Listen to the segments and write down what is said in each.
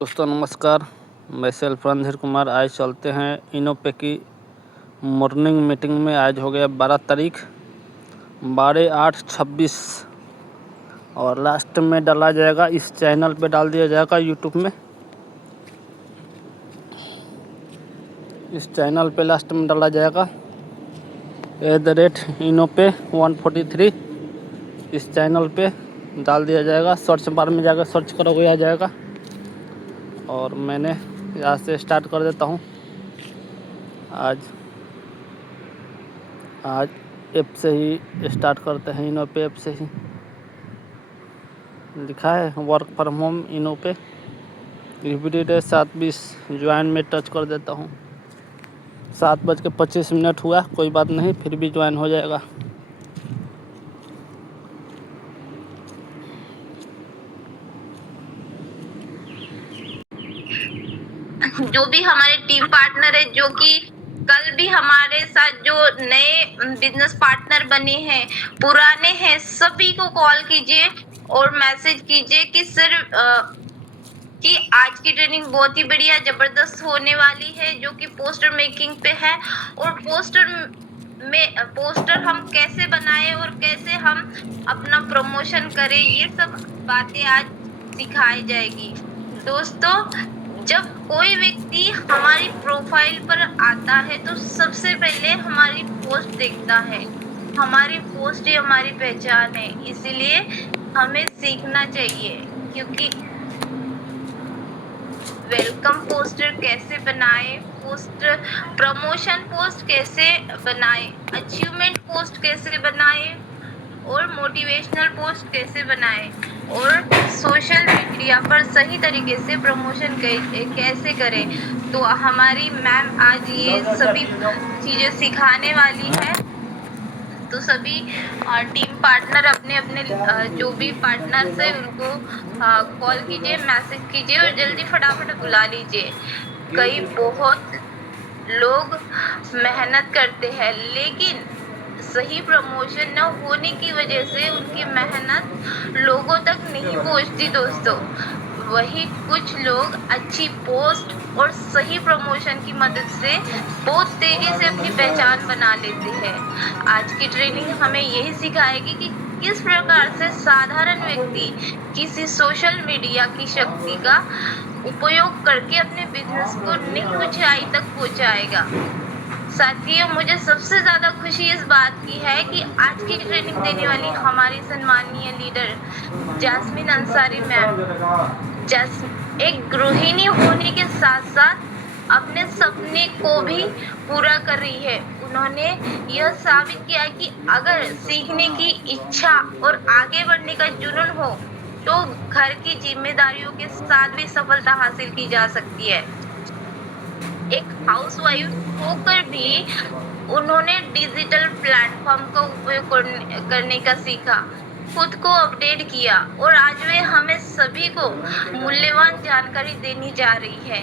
दोस्तों नमस्कार, मैं सेल्फ रणधीर कुमार। आज चलते हैं इनोपे की मॉर्निंग मीटिंग में। आज हो गया 12 तारीख 12/8/26 और लास्ट में डाला जाएगा, इस चैनल पे डाल दिया जाएगा यूट्यूब में। इस चैनल पे लास्ट में डाला जाएगा @इनोपे 143। इस चैनल पे डाल दिया जाएगा। सर्च बार में जाकर सर्च करोगे आ जाएगा। और मैंने यहाँ से स्टार्ट कर देता हूँ। आज ऐप से ही स्टार्ट करते हैं। इनोपे ऐप से ही लिखा है वर्क फ्रॉम होम इनोपे। एवरीडे 7:20 ज्वाइन में टच कर देता हूँ। 7:25 हुआ, कोई बात नहीं, फिर भी ज्वाइन हो जाएगा। जो भी हमारे टीम पार्टनर है, जो कि कल भी हमारे साथ जो नए बिजनेस पार्टनर बने हैं, पुराने हैं, सभी को कॉल कीजिए और मैसेज कीजिए कि सर कि आज की ट्रेनिंग बहुत ही बढ़िया जबरदस्त होने वाली है, जो कि पोस्टर मेकिंग पे है। और पोस्टर हम कैसे बनाए और कैसे हम अपना प्रमोशन करें, ये सब बातें आज सिखाई जाएगी। दोस्तों, जब कोई व्यक्ति हमारी प्रोफाइल पर आता है तो सबसे पहले हमारी पोस्ट देखता है। हमारी पोस्ट ही हमारी पहचान है, इसीलिए हमें सीखना चाहिए। क्योंकि वेलकम पोस्टर कैसे बनाए, पोस्टर प्रमोशन पोस्ट कैसे बनाए, अचीवमेंट पोस्ट कैसे बनाए और मोटिवेशनल पोस्ट कैसे बनाए और सोशल मीडिया पर सही तरीके से प्रमोशन कैसे करें। तो हमारी मैम आज ये सभी चीजें सिखाने वाली है। तो सभी टीम पार्टनर अपने अपने जो भी पार्टनर्स है उनको कॉल कीजिए, मैसेज कीजिए और जल्दी फटाफट बुला लीजिए। कई बहुत लोग मेहनत करते हैं, लेकिन सही प्रमोशन न होने की वजह से उनकी मेहनत लोगों तक नहीं पहुंचती। दोस्तों, वही कुछ लोग अच्छी पोस्ट और सही प्रमोशन की मदद से बहुत तेजी से अपनी पहचान बना लेते हैं। आज की ट्रेनिंग हमें यही सिखाएगी कि किस प्रकार से साधारण व्यक्ति किसी सोशल मीडिया की शक्ति का उपयोग करके अपने बिजनेस को नई ऊंचाई तक पहुंचाएगा। साथियों, मुझे सबसे ज्यादा खुशी इस बात की है कि आज की ट्रेनिंग देने वाली हमारी सम्मानीय लीडर जैस्मिन अंसारी मैम एक गृहिणी होने के साथ साथ अपने सपने को भी पूरा कर रही है। उन्होंने यह साबित किया कि अगर सीखने की इच्छा और आगे बढ़ने का जुनून हो तो घर की जिम्मेदारियों के साथ भी सफलता हासिल की जा सकती है। एक हाउसवाइफ होकर भी उन्होंने डिजिटल प्लेटफॉर्म का उपयोग करने का सीखा, खुद को अपडेट किया और आज वे हमें सभी को मूल्यवान जानकारी देने जा रही है।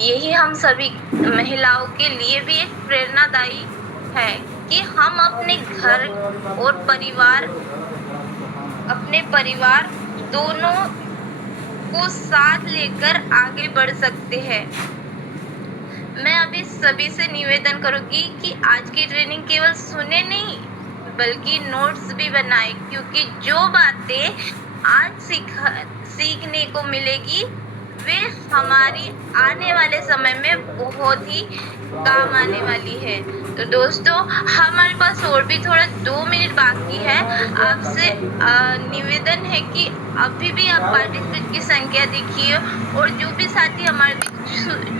यही हम सभी महिलाओं के लिए भी एक प्रेरणादायी है कि हम अपने घर और अपने परिवार दोनों को साथ लेकर आगे बढ़ सकते हैं। मैं अभी सभी से निवेदन करूंगी कि आज की ट्रेनिंग केवल सुने नहीं बल्कि नोट्स भी बनाए, क्योंकि जो बातें आज सीखने को मिलेगी वे हमारी आने वाले समय में बहुत ही काम आने वाली है। तो दोस्तों, हमारे पास और भी थोड़ा 2 मिनट बाकी है। आपसे निवेदन है कि अभी भी आप पार्टिसिपेंट की संख्या देखिए और जो भी साथी हमारे बीच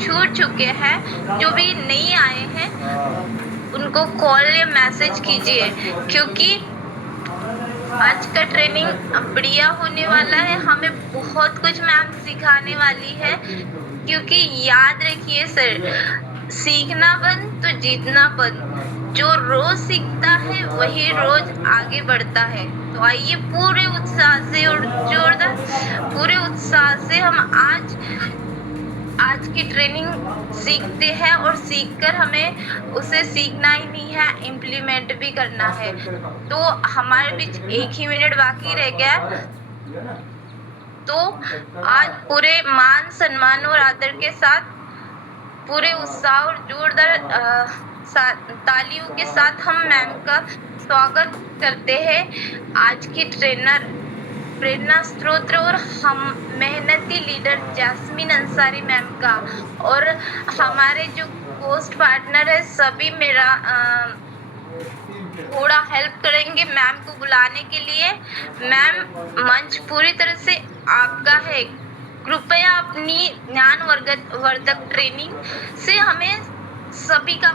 छूट चुके हैं, जो भी नहीं आए हैं, उनको कॉल या मैसेज कीजिए, क्योंकि आज का ट्रेनिंग बढ़िया होने वाला है। हमें बहुत कुछ मैम सिखाने वाली है, क्योंकि याद रखिए सर, सीखना बंद तो जीतना बंद। जो रोज सीखता है वही रोज आगे बढ़ता है। तो आइए पूरे उत्साह से और जोरदार पूरे उत्साह से हम आज की ट्रेनिंग सीखते हैं और सीखकर हमें उसे सीखना ही नहीं है, इम्प्लीमेंट भी करना है। तो हमारे बीच 1 ही मिनट बाकी रह गया। तो आज पूरे मान सम्मान और आदर के साथ पूरे उत्साह और जोरदार तालियों के साथ हम मैम का स्वागत करते हैं। आज की ट्रेनर, प्रेरणा स्रोत और हम मेहनती लीडर जैस्मिन अंसारी मैम का, और हमारे जो पोस्ट पार्टनर है सभी मेरा थोड़ा हेल्प करेंगे मैम को बुलाने के लिए। मैम, मंच पूरी तरह से आपका है। कृपया अपनी ज्ञानवर्धक ट्रेनिंग से हमें सभी का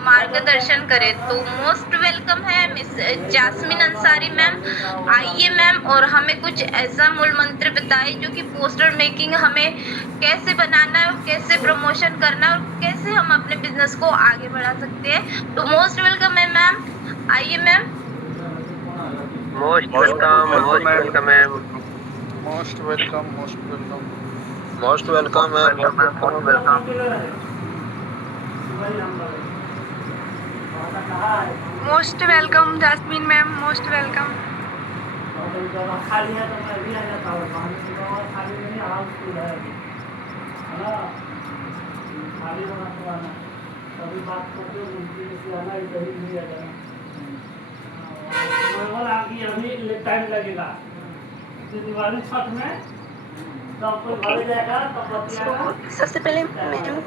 मार्गदर्शन करें। तो मोस्ट वेलकम है मिस जैस्मिन अंसारी मैम। आइए मैम, और हमें कुछ ऐसा मूल मंत्र बताइए जो कि पोस्टर मेकिंग हमें कैसे बनाना है और कैसे प्रमोशन करना है और कैसे हम अपने बिजनेस को आगे बढ़ा सकते हैं। तो मोस्ट वेलकम है मैम, आइए ma'am. Most welcome ma'am. Most welcome, most welcome. Most welcome ma'am. Most welcome Jasmine ma'am, most welcome. खाली है तो मैं भी आ जाता हूँ, खाली नहीं हाउस फुल है ना, खाली होना तो आना, कभी बात करते हो उनकी से आना, इधर ही नहीं आ जाना। नॉर्मल आगे अभी टाइम लगेगा, दिवाली छठ में सब कोई भर जाएगा तो बतियाएगा। सबसे पहले मैम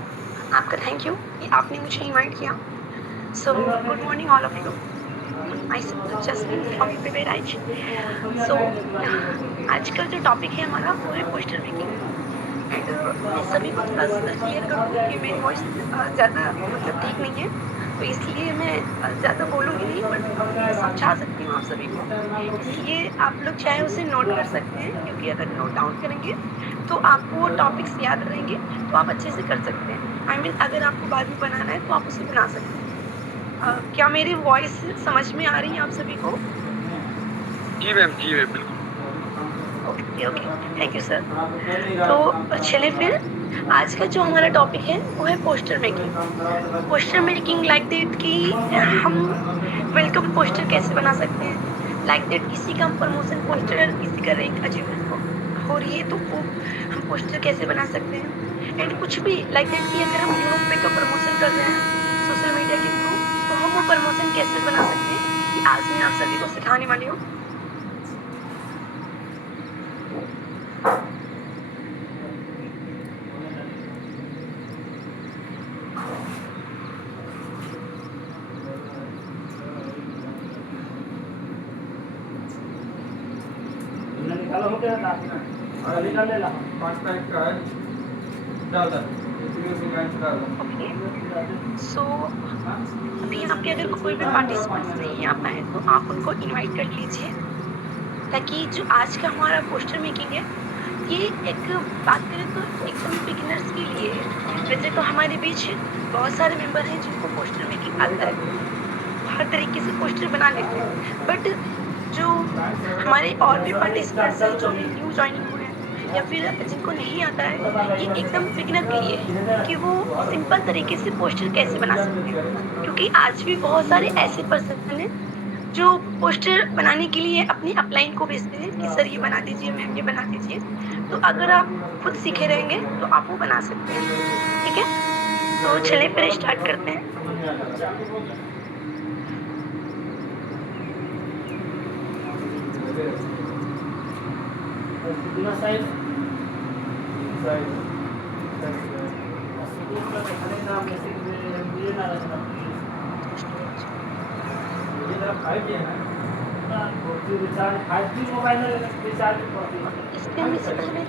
आपका थैंक यू कि आपने मुझे इनवाइट किया। So good morning all of you, myself Jasmine from UP rise. सो आज का जो टॉपिक है हमारा वो है पोस्टर मेकिंग। एंड मैं सभी को थोड़ा सा क्लियर करूँ कि मेरी वॉइस ज़्यादा मतलब ठीक नहीं है, तो इसलिए मैं ज़्यादा बोलूँगी नहीं, बट समझा सकती हूँ आप सभी को। इसलिए आप लोग चाहे उसे नोट कर सकते हैं, क्योंकि अगर नोट डाउन करेंगे तो आपको वो टॉपिक्स याद रहेंगे तो आप अच्छे से कर सकते हैं। आई मीन अगर आपको बाद में बनाना है तो आप उसे बना सकते हैं। क्या मेरी वॉइस समझ में आ रही है आप सभी को? जी मैम, जी मैम, बिल्कुल। Okay okay, thank you sir. तो चलिए फिर आज का जो हमारा टॉपिक है वो है poster making. Poster making like that कि हम वेलकम पोस्टर कैसे बना सकते हैं। लाइक दैट किसी का हम प्रमोशन पोस्टर, किसी का रैंक अचीवमेंट हो रही है तो वो हम पोस्टर कैसे बना सकते हैं। एंड कुछ भी लाइक दैट कि अगर हम यूट्यूब पे का प्रमोशन कर रहे हैं सोशल मीडिया के थ्रू, तो हम वो प्रमोशन कैसे बना सकते हैं, ये आज मैं आप सभी को सिखाने वाली हूँ। निकालो हो गया ना, और निकाल ले ला 5 पैक का है, डाल दो इसमें से गाइस डाल दो। सो अभी आपके अगर कोई भी पार्टिसिपेंट्स नहीं आता है तो आप उनको इनवाइट कर लीजिए, ताकि जो आज का हमारा पोस्टर मेकिंग है ये एक बात करें तो एकदम बिगिनर्स के लिए है। वैसे तो हमारे बीच बहुत सारे मेंबर हैं जिनको पोस्टर मेकिंग आता है, हर तरीके से पोस्टर बना लेते हैं, बट जो हमारे और भी पार्टिसिपेंट्स हैं जो भी न्यू ज्वाइनिंग हुए हैं या फिर जिनको नहीं आता है, ये एकदम बिगिनर के लिए है कि वो सिंपल तरीके से पोस्टर कैसे बना सकते हैं। क्योंकि आज भी बहुत सारे ऐसे पर्सन हैं जो पोस्टर बनाने के लिए अपनी अपलाइन को भेजते हैं कि सर ये बना दीजिए, मैम ये बना दीजिए। तो अगर आप खुद सीखे रहेंगे तो आप वो बना सकते हैं, ठीक है। तो चलिए फिर स्टार्ट करते हैं। इसके हम इससे पहले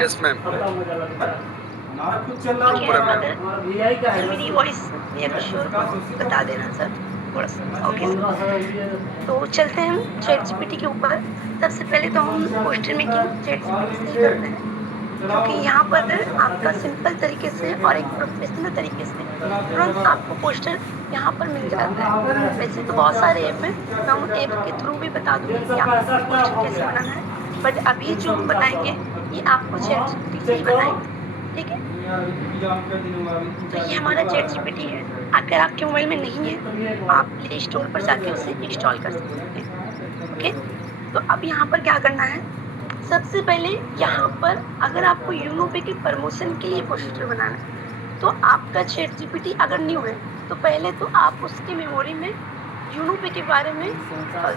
यस मैम। हमारा खुद चल रहा ठीक है, अगर मेरी वॉइस या श्योर बता देना सर थोड़ा सा। ओके सर, तो चलते हैं हम चैट जीपीटी के ऊपर। सबसे पहले तो हम पोस्टर मेकिंग चैट जीपीटी से करते हैं, क्योंकि यहाँ पर आपका सिंपल तरीके से और एक प्रोफेशनल तरीके से तुरंत आपको पोस्टर यहाँ पर मिल जाता है। वैसे तो बहुत सारे ऐप हैं, मैं उन ऐप के थ्रू भी बता दूँगी कि आपको पोस्टर कैसे बनाना है, बट अभी जो हम बताएंगे ये आपको चैट जीपीटी से ही बनाएंगे, ठीक है। तो ये हमारा चैट जीपीटी है। अगर आपके मोबाइल में नहीं है तो आप प्ले स्टोर पर जाके उसे इंस्टॉल कर सकते हैं, ओके। तो अब यहाँ पर क्या करना है, सबसे पहले यहाँ पर अगर आपको यूनोपे के प्रमोशन के लिए पोस्टर बनाना है तो आपका ChatGPT अगर न्यू है तो पहले तो आप उसकी मेमोरी में यूनोपे के बारे में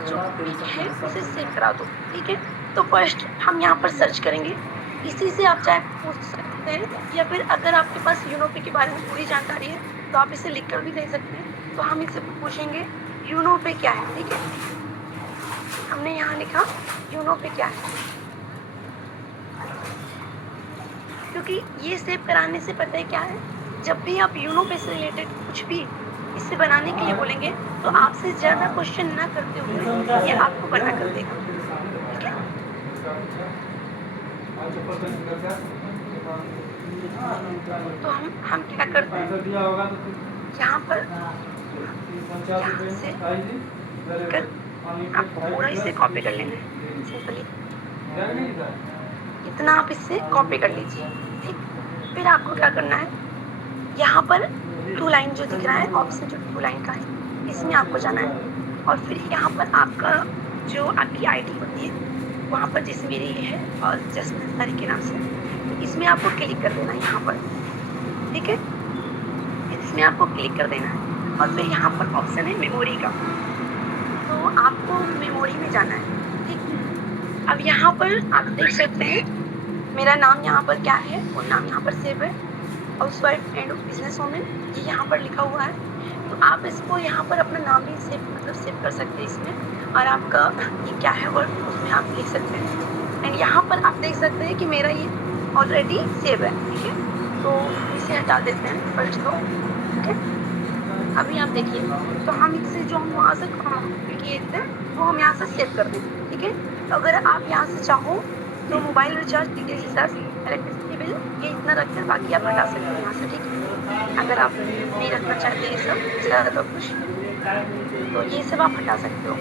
जो पिक है उसे सेव करा दो, ठीक है। तो फर्स्ट हम यहाँ पर सर्च करेंगे, इसी से आप चाहे पूछ सकते हैं या फिर अगर आपके पास यूनोपे के बारे में पूरी जानकारी है तो आप इसे लिख कर भी दे सकते हैं। तो हम इसे पूछेंगे यूनोपे क्या है, ठीक है। हमने यहाँ लिखा यूनोपे क्या है, क्योंकि ये सेव कराने से पता है क्या है, जब भी आप यूनोपे से रिलेटेड कुछ भी इसे बनाने के लिए बोलेंगे तो आपसे ज़्यादा क्वेश्चन ना करते हुए ये आपको बना कर देगा, ठीक है। तो हम क्या करते हैं, यहाँ पर यहाँ से कर आपको पूरा इसे कॉपी कर लेना है सिंपली, इतना आप इससे कॉपी कर लीजिए, ठीक। फिर आपको क्या करना है, यहाँ पर 2 लाइन जो दिख रहा है ऑप्शन जो 2 लाइन का है इसमें आपको जाना है और फिर यहाँ पर आपका जो आपकी आईडी होती है वहाँ पर जैसे मेरी ये है और जसमीन सारी के नाम से, तो इसमें आपको क्लिक कर देना है यहाँ पर, ठीक है। इसमें आपको क्लिक कर देना है और फिर यहाँ पर ऑप्शन है मेमोरी का, तो आपको मेमोरी में जाना है, ठीक। अब यहाँ पर आप देख सकते हैं मेरा नाम यहाँ पर क्या है, वो नाम यहाँ पर सेव है, हाउसवाइफ एंड बिजनेस वूमेन ये यहाँ पर लिखा हुआ है। तो आप इसको यहाँ पर अपना नाम भी सेव कर सकते हैं इसमें, और आपका ये क्या है वर्ड उसमें आप लिख सकते हैं। एंड यहाँ पर आप देख सकते हैं कि मेरा ये ऑलरेडी सेव है, ठीक है। तो इसे हटा देते हैं फर्स्ट को, ठीक है। अभी आप देखिए, तो हम इससे जो हम वहाँ से किए थे वो हम यहाँ से सेव कर दें, ठीक है। तो अगर आप यहाँ से चाहो तो mobile recharge, detail recharge, electricity bill ये इतना रखकर बाकी आप हटा सकते हैं यहाँ से, ठीक है। अगर आप नहीं रखना चाहते ये सब ज़्यादा कुछ तो ये सब आप हटा सकते हो,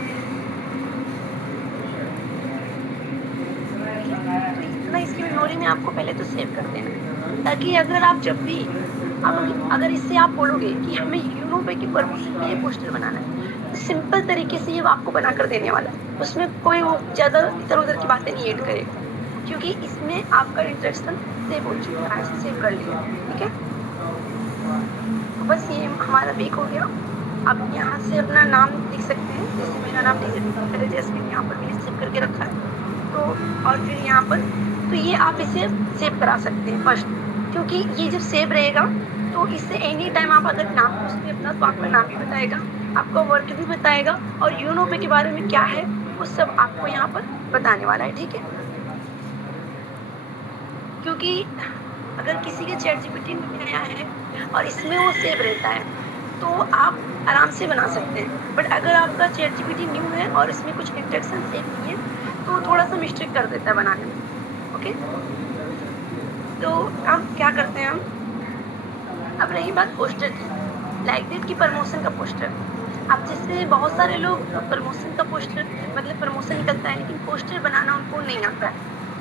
तो इतना इसकी मेमोरी में आपको पहले तो सेव कर देना है, ताकि अगर आप जब भी अगर इससे आप बोलोगे कि हमें यूनोपे की प्रमोशन में ये पोस्टर बनाना है तो सिंपल तरीके से ये आपको बना कर देने वाला है, उसमें कोई वो ज़्यादा इधर उधर की बातें नहीं ऐड करेगा, क्योंकि इसमें आपका इंस्ट्रक्शन सेव हो चुका है, सेव कर लिया, ठीक है। तो बस ये हमारा बेक हो गया। अब यहाँ से अपना नाम लिख सकते हैं, जैसे मेरा नाम जैस्मिन यहाँ पर मैंने सेव करके रखा है, तो और फिर यहाँ पर तो ये आप इसे सेव करा सकते हैं फर्स्ट, क्योंकि ये जब सेव रहेगा तो इससे एनी टाइम आप अगर नाम पूछते अपना तो आपका नाम भी बताएगा, आपका वर्क भी बताएगा और यूनोपे के बारे में क्या है वो सब आपको यहाँ पर बताने वाला है, ठीक है। क्योंकि अगर किसी के ChatGPT में आया है और इसमें वो सेव रहता है तो आप आराम से बना सकते हैं, बट अगर आपका ChatGPT न्यू है और इसमें कुछ इंस्ट्रक्शन सेव नहीं है तो थोड़ा सा मिस्टेक कर देता है बनाने में, ओके। तो अब क्या करते हैं हम, अब रही बात पोस्टर की, लाइक दैट की प्रमोशन का पोस्टर। अब जैसे बहुत सारे लोग प्रमोशन का पोस्टर मतलब प्रमोशन निकलता है लेकिन पोस्टर बनाना उनको नहीं आता है,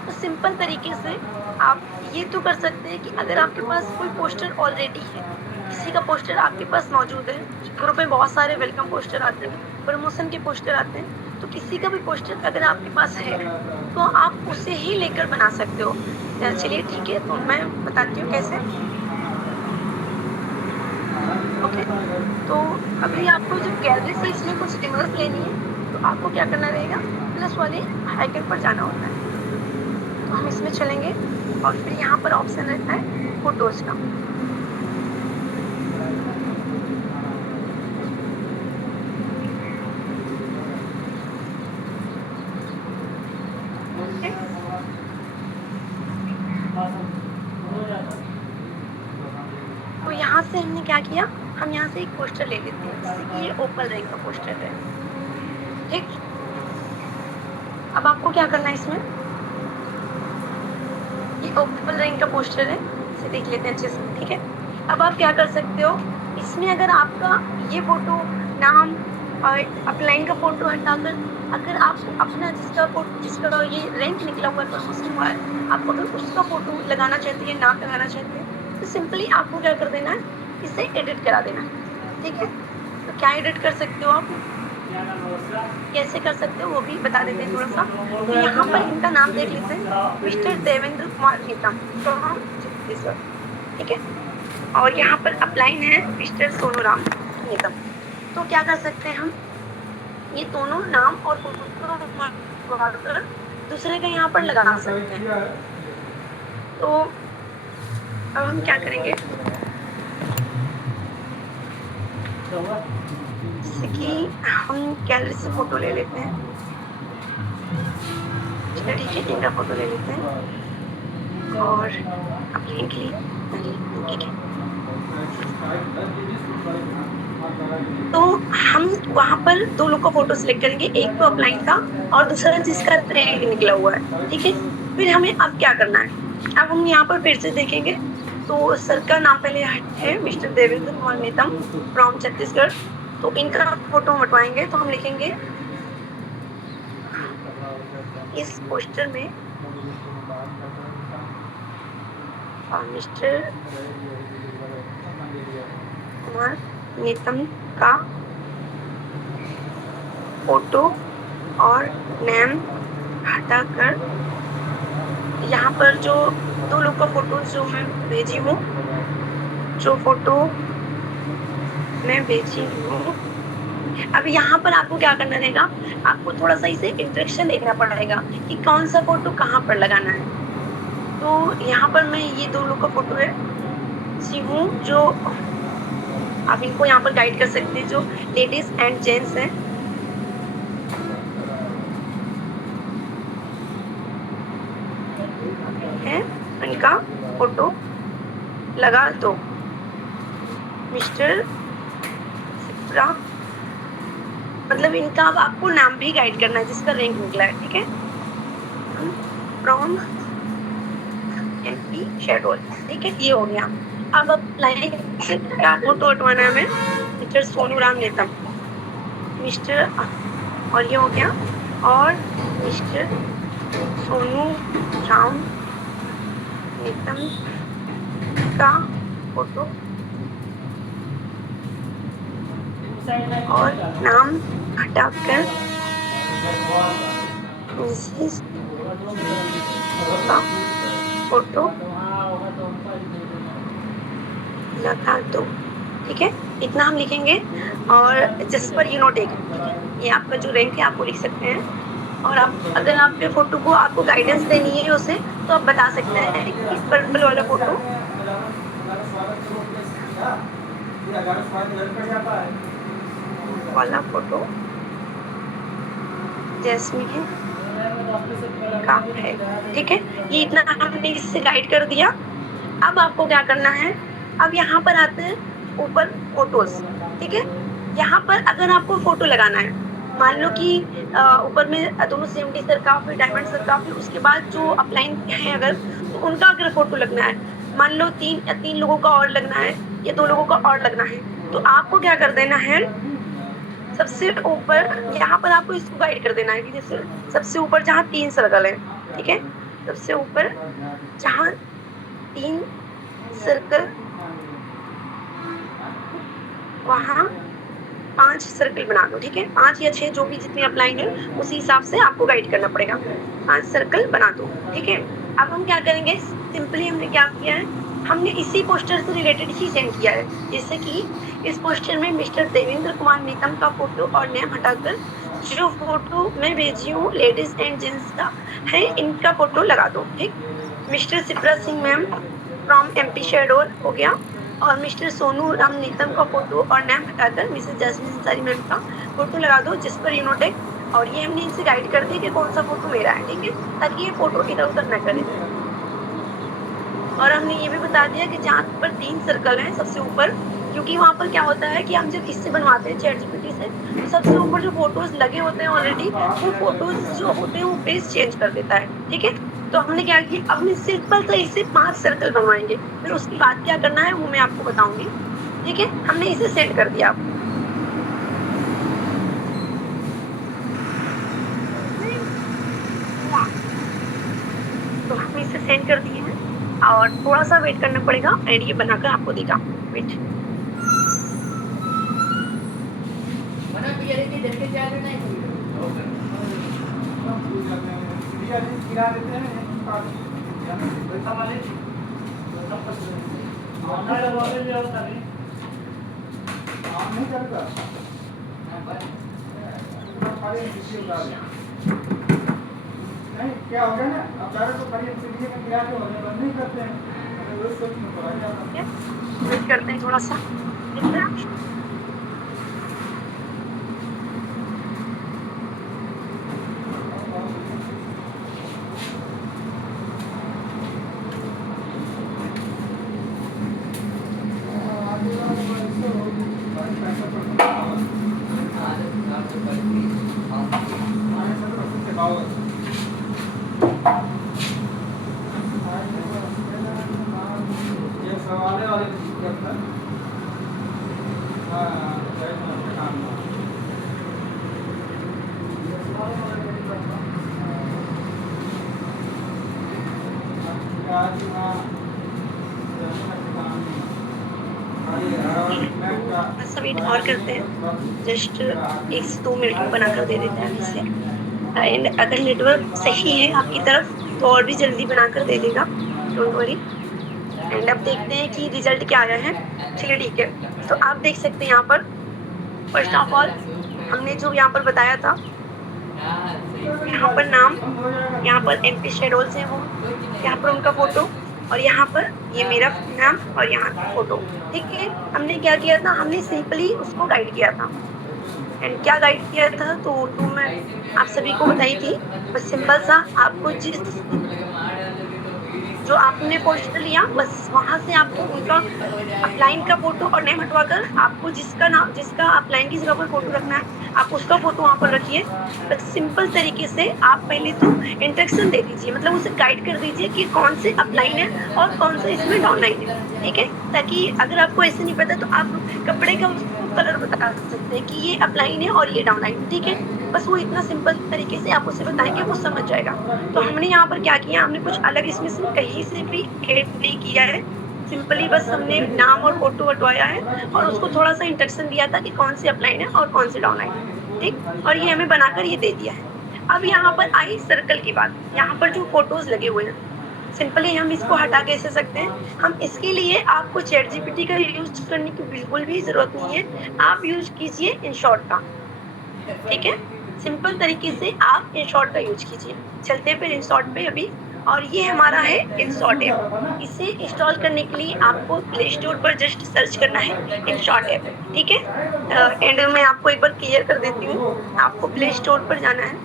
तो सिंपल तरीके से आप ये तो कर सकते हैं कि अगर आपके पास कोई पोस्टर ऑलरेडी है, किसी का पोस्टर आपके पास मौजूद है, ग्रुप में बहुत सारे वेलकम पोस्टर आते हैं, प्रमोशन के पोस्टर आते हैं, तो किसी का भी पोस्टर अगर आपके पास है तो आप उसे ही लेकर बना सकते हो। चलिए ठीक है, तो मैं बताती हूँ कैसे, ओके। तो अभी आपको जब गैलरी से इसमें कुछ इमेज लेनी है तो आपको क्या करना रहेगा, प्लस वाले आइकन पर जाना होता है, तो हम इसमें चलेंगे और फिर यहाँ पर ऑप्शन रहता है फोटोज का, तो यहाँ से हमने क्या किया, हम यहाँ से एक पोस्टर ले लेते हैं, जैसे कि ये ओपल रैंक का पोस्टर है, ठीक। अब आपको क्या करना है, इसमें ये ओपल रैंक का पोस्टर है, इसे देख लेते हैं अच्छे से, ठीक है। अब आप क्या कर सकते हो, इसमें अगर आपका ये फोटो नाम और अपलाइन का फोटो हटाकर अगर आप अपना जिसका ये रैंक निकला हुआ है प्रमोशन हुआ है, आप अगर उसका फोटो लगाना चाहते हैं, नाम लगाना चाहते हैं, तो सिंपली आपको क्या कर देना है, इसे एडिट करा देना है, ठीक है। तो क्या एडिट कर सकते हो आप, कैसे कर सकते हो वो भी बता देते हैं थोड़ा सा। तो यहाँ पर इनका नाम देख लेते हैं, मिस्टर देवेंद्र कुमार नीतम फ्रॉम छत्तीसगढ़, ठीक है। और यहाँ पर अपलाइन है मिस्टर सोनूराम नीतम। तो क्या कर सकते हैं हम, ये दोनों नाम और फोटो दूसरे का यहाँ पर लगा सकते हैं। तो अब हम क्या करेंगे, जैसे कि हम गैलरी से फोटो ले लेते हैं, चलिए ठीक है, इनका फोटो ले लेते हैं और अपने के लिए ठीक है। तो हम वहाँ पर दो लोग का फोटो सिलेक्ट करेंगे, एक तो अपलाइन का और दूसरा जिसका ट्रेंड निकला हुआ है, ठीक है। फिर हमें अब क्या करना है, अब हम यहाँ पर फिर से देखेंगे। तो सर का नाम पहले है मिस्टर देवेंद्र कुमार नीतम फ्रॉम छत्तीसगढ़, तो इनका फोटो हटवाएंगे। तो हम लिखेंगे इस पोस्टर में मिस्टर कुमार नीतम का फोटो और नेम हटाकर यहाँ पर जो दो लोग का फोटो जो मैं भेजी हूँ, जो फोटो मैं भेजी हूँ, अब यहाँ पर आपको क्या करना रहेगा, आपको थोड़ा सा इसे इंस्ट्रक्शन देखना पड़ेगा कि कौन सा फोटो कहाँ पर लगाना है। तो यहाँ पर मैं ये दो लोग का फोटो है सी हूँ, जो आप इनको यहाँ पर गाइड कर सकते हैं, जो लेडीज एंड जेंट्स हैं। इनका फोटो लगा दो, मिस्टर सिप्रा, मतलब इनका अब आपको नाम भी गाइड करना है जिसका रैंक निकला है, ठीक है। फ्रॉम एमपी शेडोल, ठीक है, ये हो गया। अब अप्लाई क्या फोटो हटवाना है हमें, मिस्टर सोनूराम नीतम, मिस्टर, और ये हो गया, और मिस्टर सोनूराम नीतम का फोटो और नाम हटाकर मिसेस का फोटो लगा दो, ठीक है। इतना हम लिखेंगे। और जस्ट पर यू नोट एक, ये आपका जो रैंक है आपको लिख सकते हैं। और आप अगर आपके फोटो को आपको गाइडेंस देनी है उसे, तो आप बता सकते हैं कि पर्पल वाला फोटो जैस्मिन का है, ठीक है। ये इतना हमने इससे गाइड कर दिया। अब आपको क्या करना है, अब यहाँ पर आते हैं ऊपर फोटोज, ठीक है। यहाँ पर अगर आपको फोटो लगाना है, मान लो कि ऊपर में दोनों CMD सर का, फिर डायमंड सर का, फिर उसके बाद जो अपलाइन है अगर, तो उनका अगर फोटो लगना है, मान लो तीन लोगों का और लगना है या 2 लोगों का और लगना है, तो आपको क्या कर देना है, सबसे ऊपर यहाँ पर आपको इसको गाइड कर देना है कि जैसे सबसे ऊपर जहाँ 3 सर्कल है, ठीक है, सबसे ऊपर जहाँ 3 सर्कल, वहाँ 5 सर्कल बना दो, ठीक है। 5 या 6 जो भी जितनी अपलाइन है उसी हिसाब से आपको गाइड करना पड़ेगा। 5 सर्कल बना दो, ठीक है। अब हम क्या करेंगे, सिंपली हमने क्या किया है, हमने इसी पोस्टर से रिलेटेड ही सेंड किया है। जैसे कि इस पोस्टर में मिस्टर देवेंद्र कुमार नीतम का फोटो और नेम हटाकर जो फोटो मैं भेजी हूँ लेडीज एंड जेंट्स का है, इनका फोटो लगा दो, ठीक। Mister Shipra Singh ma'am from MP शेडोल हो गया, और मिस्टर सोनू राम नीतम का फोटो और नाम हटाकर मिसेस जैस्मिन अंसारी मैम का फोटो लगा दो, जिस पर यूनोटेक। और ये हमने इनसे गाइड कर दिया कि कौन सा फोटो मेरा है, ठीक है, ताकि ये फोटो इधर उधर न करे। और हमने ये भी बता दिया कि जहाँ पर 3 सर्कल हैं सबसे ऊपर, क्योंकि वहाँ पर क्या होता है कि हम जब इससे बनवाते हैं ChatGPT से, तो सबसे ऊपर जो फोटोज लगे होते हैं ऑलरेडी, वो फोटोज जो होते हैं वो पेज चेंज कर देता है, ठीक है। तो हमने क्या किया, अब हम सिंपल से इसे 5 सर्कल बनवाएंगे, फिर उसके बाद क्या करना है वो मैं आपको बताऊंगी, ठीक है। हमने इसे सेंड कर दिया आपको। तो हम इसे सेंड कर दिए हैं और थोड़ा सा वेट करना पड़ेगा, एंड ये बनाकर आपको देगा। Wait, mana biar ini dari kejadian itu गिरा देते हैं पैसा वाले हमारे वाले भी होता नहीं काम नहीं करता नहीं क्या हो गया ना अब चारों को खड़ी सीढ़ी में गिरा के हो गया बंद नहीं करते हैं रोज सोच में पड़ा जाता है वेट करते हैं थोड़ा सा। बस वेट और करते हैं, जस्ट 1 से 2 मिनट में बना कर दे देते हैं इसे। एंड अगर नेटवर्क सही है आपकी तरफ तो और भी जल्दी बना कर दे देगा, डोंट वरी। एंड अब देखते हैं कि रिजल्ट क्या आया है। चलिए ठीक है, तो आप देख सकते हैं यहाँ पर फर्स्ट ऑफ ऑल हमने जो यहाँ पर बताया था, यहाँ पर नाम, यहाँ पर MP शेडोल्स हैं वो, यहाँ पर उनका फोटो और यहाँ पर ये मेरा नाम और यहाँ का फोटो। ठीक है, हमने क्या किया था, हमने सिंपली उसको गाइड किया था। एंड क्या गाइड किया था तो मैं आप सभी को बताई थी, बस सिंपल सा आपको जो आपने पोस्टर लिया बस वहाँ से आपको उनका अपलाइन का फोटो और नेम हटवाकर आपको जिसका अपलाइन की जगह पर फोटो रखना है आप उसका फोटो वहाँ पर रखिए। बस सिंपल तरीके से आप पहले तो इंस्ट्रक्शन दे दीजिए, मतलब उसे गाइड कर दीजिए कि कौन से अपलाइन है और कौन सा इसमें डाउनलाइन है। ठीक है, ताकि अगर आपको ऐसे नहीं पता तो आप कपड़े का कलर बता सकते हैं कि ये अपलाइन है और ये डाउनलाइन। ठीक है, बस वो इतना सिंपल तरीके से आप उसे बताएंगे वो समझ जाएगा। तो हमने यहाँ पर क्या किया, हमने कुछ अलग इसमें से कहीं से भी ऐड नहीं किया है, सिंपली बस हमने नाम और फोटो हटवाया है और उसको थोड़ा सा इंस्ट्रक्शन दिया था कि कौन सी अपलाइन है और कौन सी डाउनलाइन है। ठीक, और ये हमें बनाकर ये दे दिया है। अब यहाँ पर आई सर्कल की बात, यहाँ पर जो फोटोज लगे हुए हैं सिंपली हम इसको हटा कैसे सकते हैं। हम इसके लिए आपको ChatGPT का यूज करने की बिल्कुल भी जरूरत नहीं है, आप यूज कीजिए InShot का। ठीक है, सिंपल तरीके से आप InShot का यूज कीजिए। चलते हैं फिर InShot पे अभी, और ये हमारा है InShot ऐप। इसे इंस्टॉल करने के लिए आपको प्ले स्टोर पर जस्ट सर्च करना है InShot ऐप। ठीक है, एंड में आपको एक बार क्लियर कर देती हूँ, आपको प्ले स्टोर पर जाना है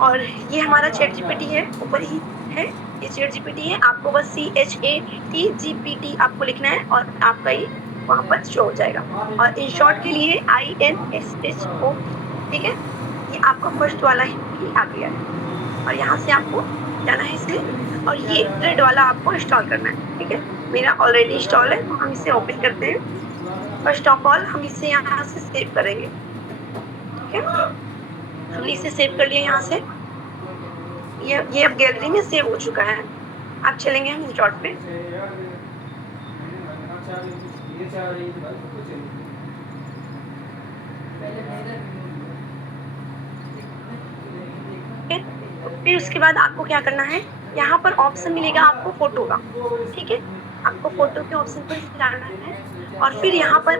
और ये हमारा ChatGPT है, ऊपर ही है ये ChatGPT है। आपको बस ChatGPT आपको लिखना है और आपका ये वहाँ पर शो हो जाएगा। और InShot के लिए INSHO। ठीक है, ये आपका फर्स्ट वाला ही आ गया है और यहाँ से आपको जाना है इसमें और ये थ्रेड वाला आपको इंस्टॉल करना है। ठीक है, मेरा ऑलरेडी इंस्टॉल है तो हम इसे ओपन करते हैं। फर्स्ट ऑफ ऑल हम इसे यहाँ से सेव करेंगे। ठीक है, हमने इसे सेव कर लिया यहाँ से, ये अब गैलरी में सेव हो चुका है। अब चलेंगे हम InShot पे। फिर उसके बाद आपको क्या करना है, यहाँ पर ऑप्शन मिलेगा आपको फोटो का। ठीक है, आपको फोटो के ऑप्शन पर जाना है और फिर यहाँ पर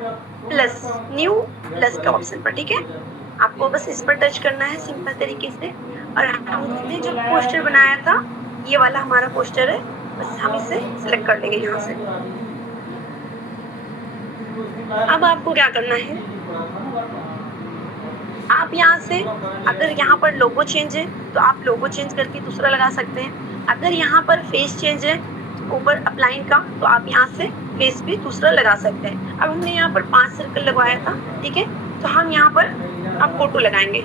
प्लस न्यू प्लस के ऑप्शन पर। ठीक है, आपको बस इस पर टच करना है सिंपल तरीके से। और हमने जो पोस्टर बनाया था ये वाला हमारा पोस्टर है, बस हम इसे सिलेक्ट कर लेंगे यहाँ से। अब आपको क्या करना है, आप यहाँ से अगर यहाँ पर लोगो चेंज है तो आप लोगो चेंज करके दूसरा लगा सकते हैं। अगर यहाँ पर फेस चेंज है ऊपर अपलाइन का तो आप यहाँ से फेस भी दूसरा लगा सकते हैं। अब हमने यहाँ पर 5 सर्कल लगवाया था। ठीक है, तो हम यहाँ पर अब फोटो लगाएंगे।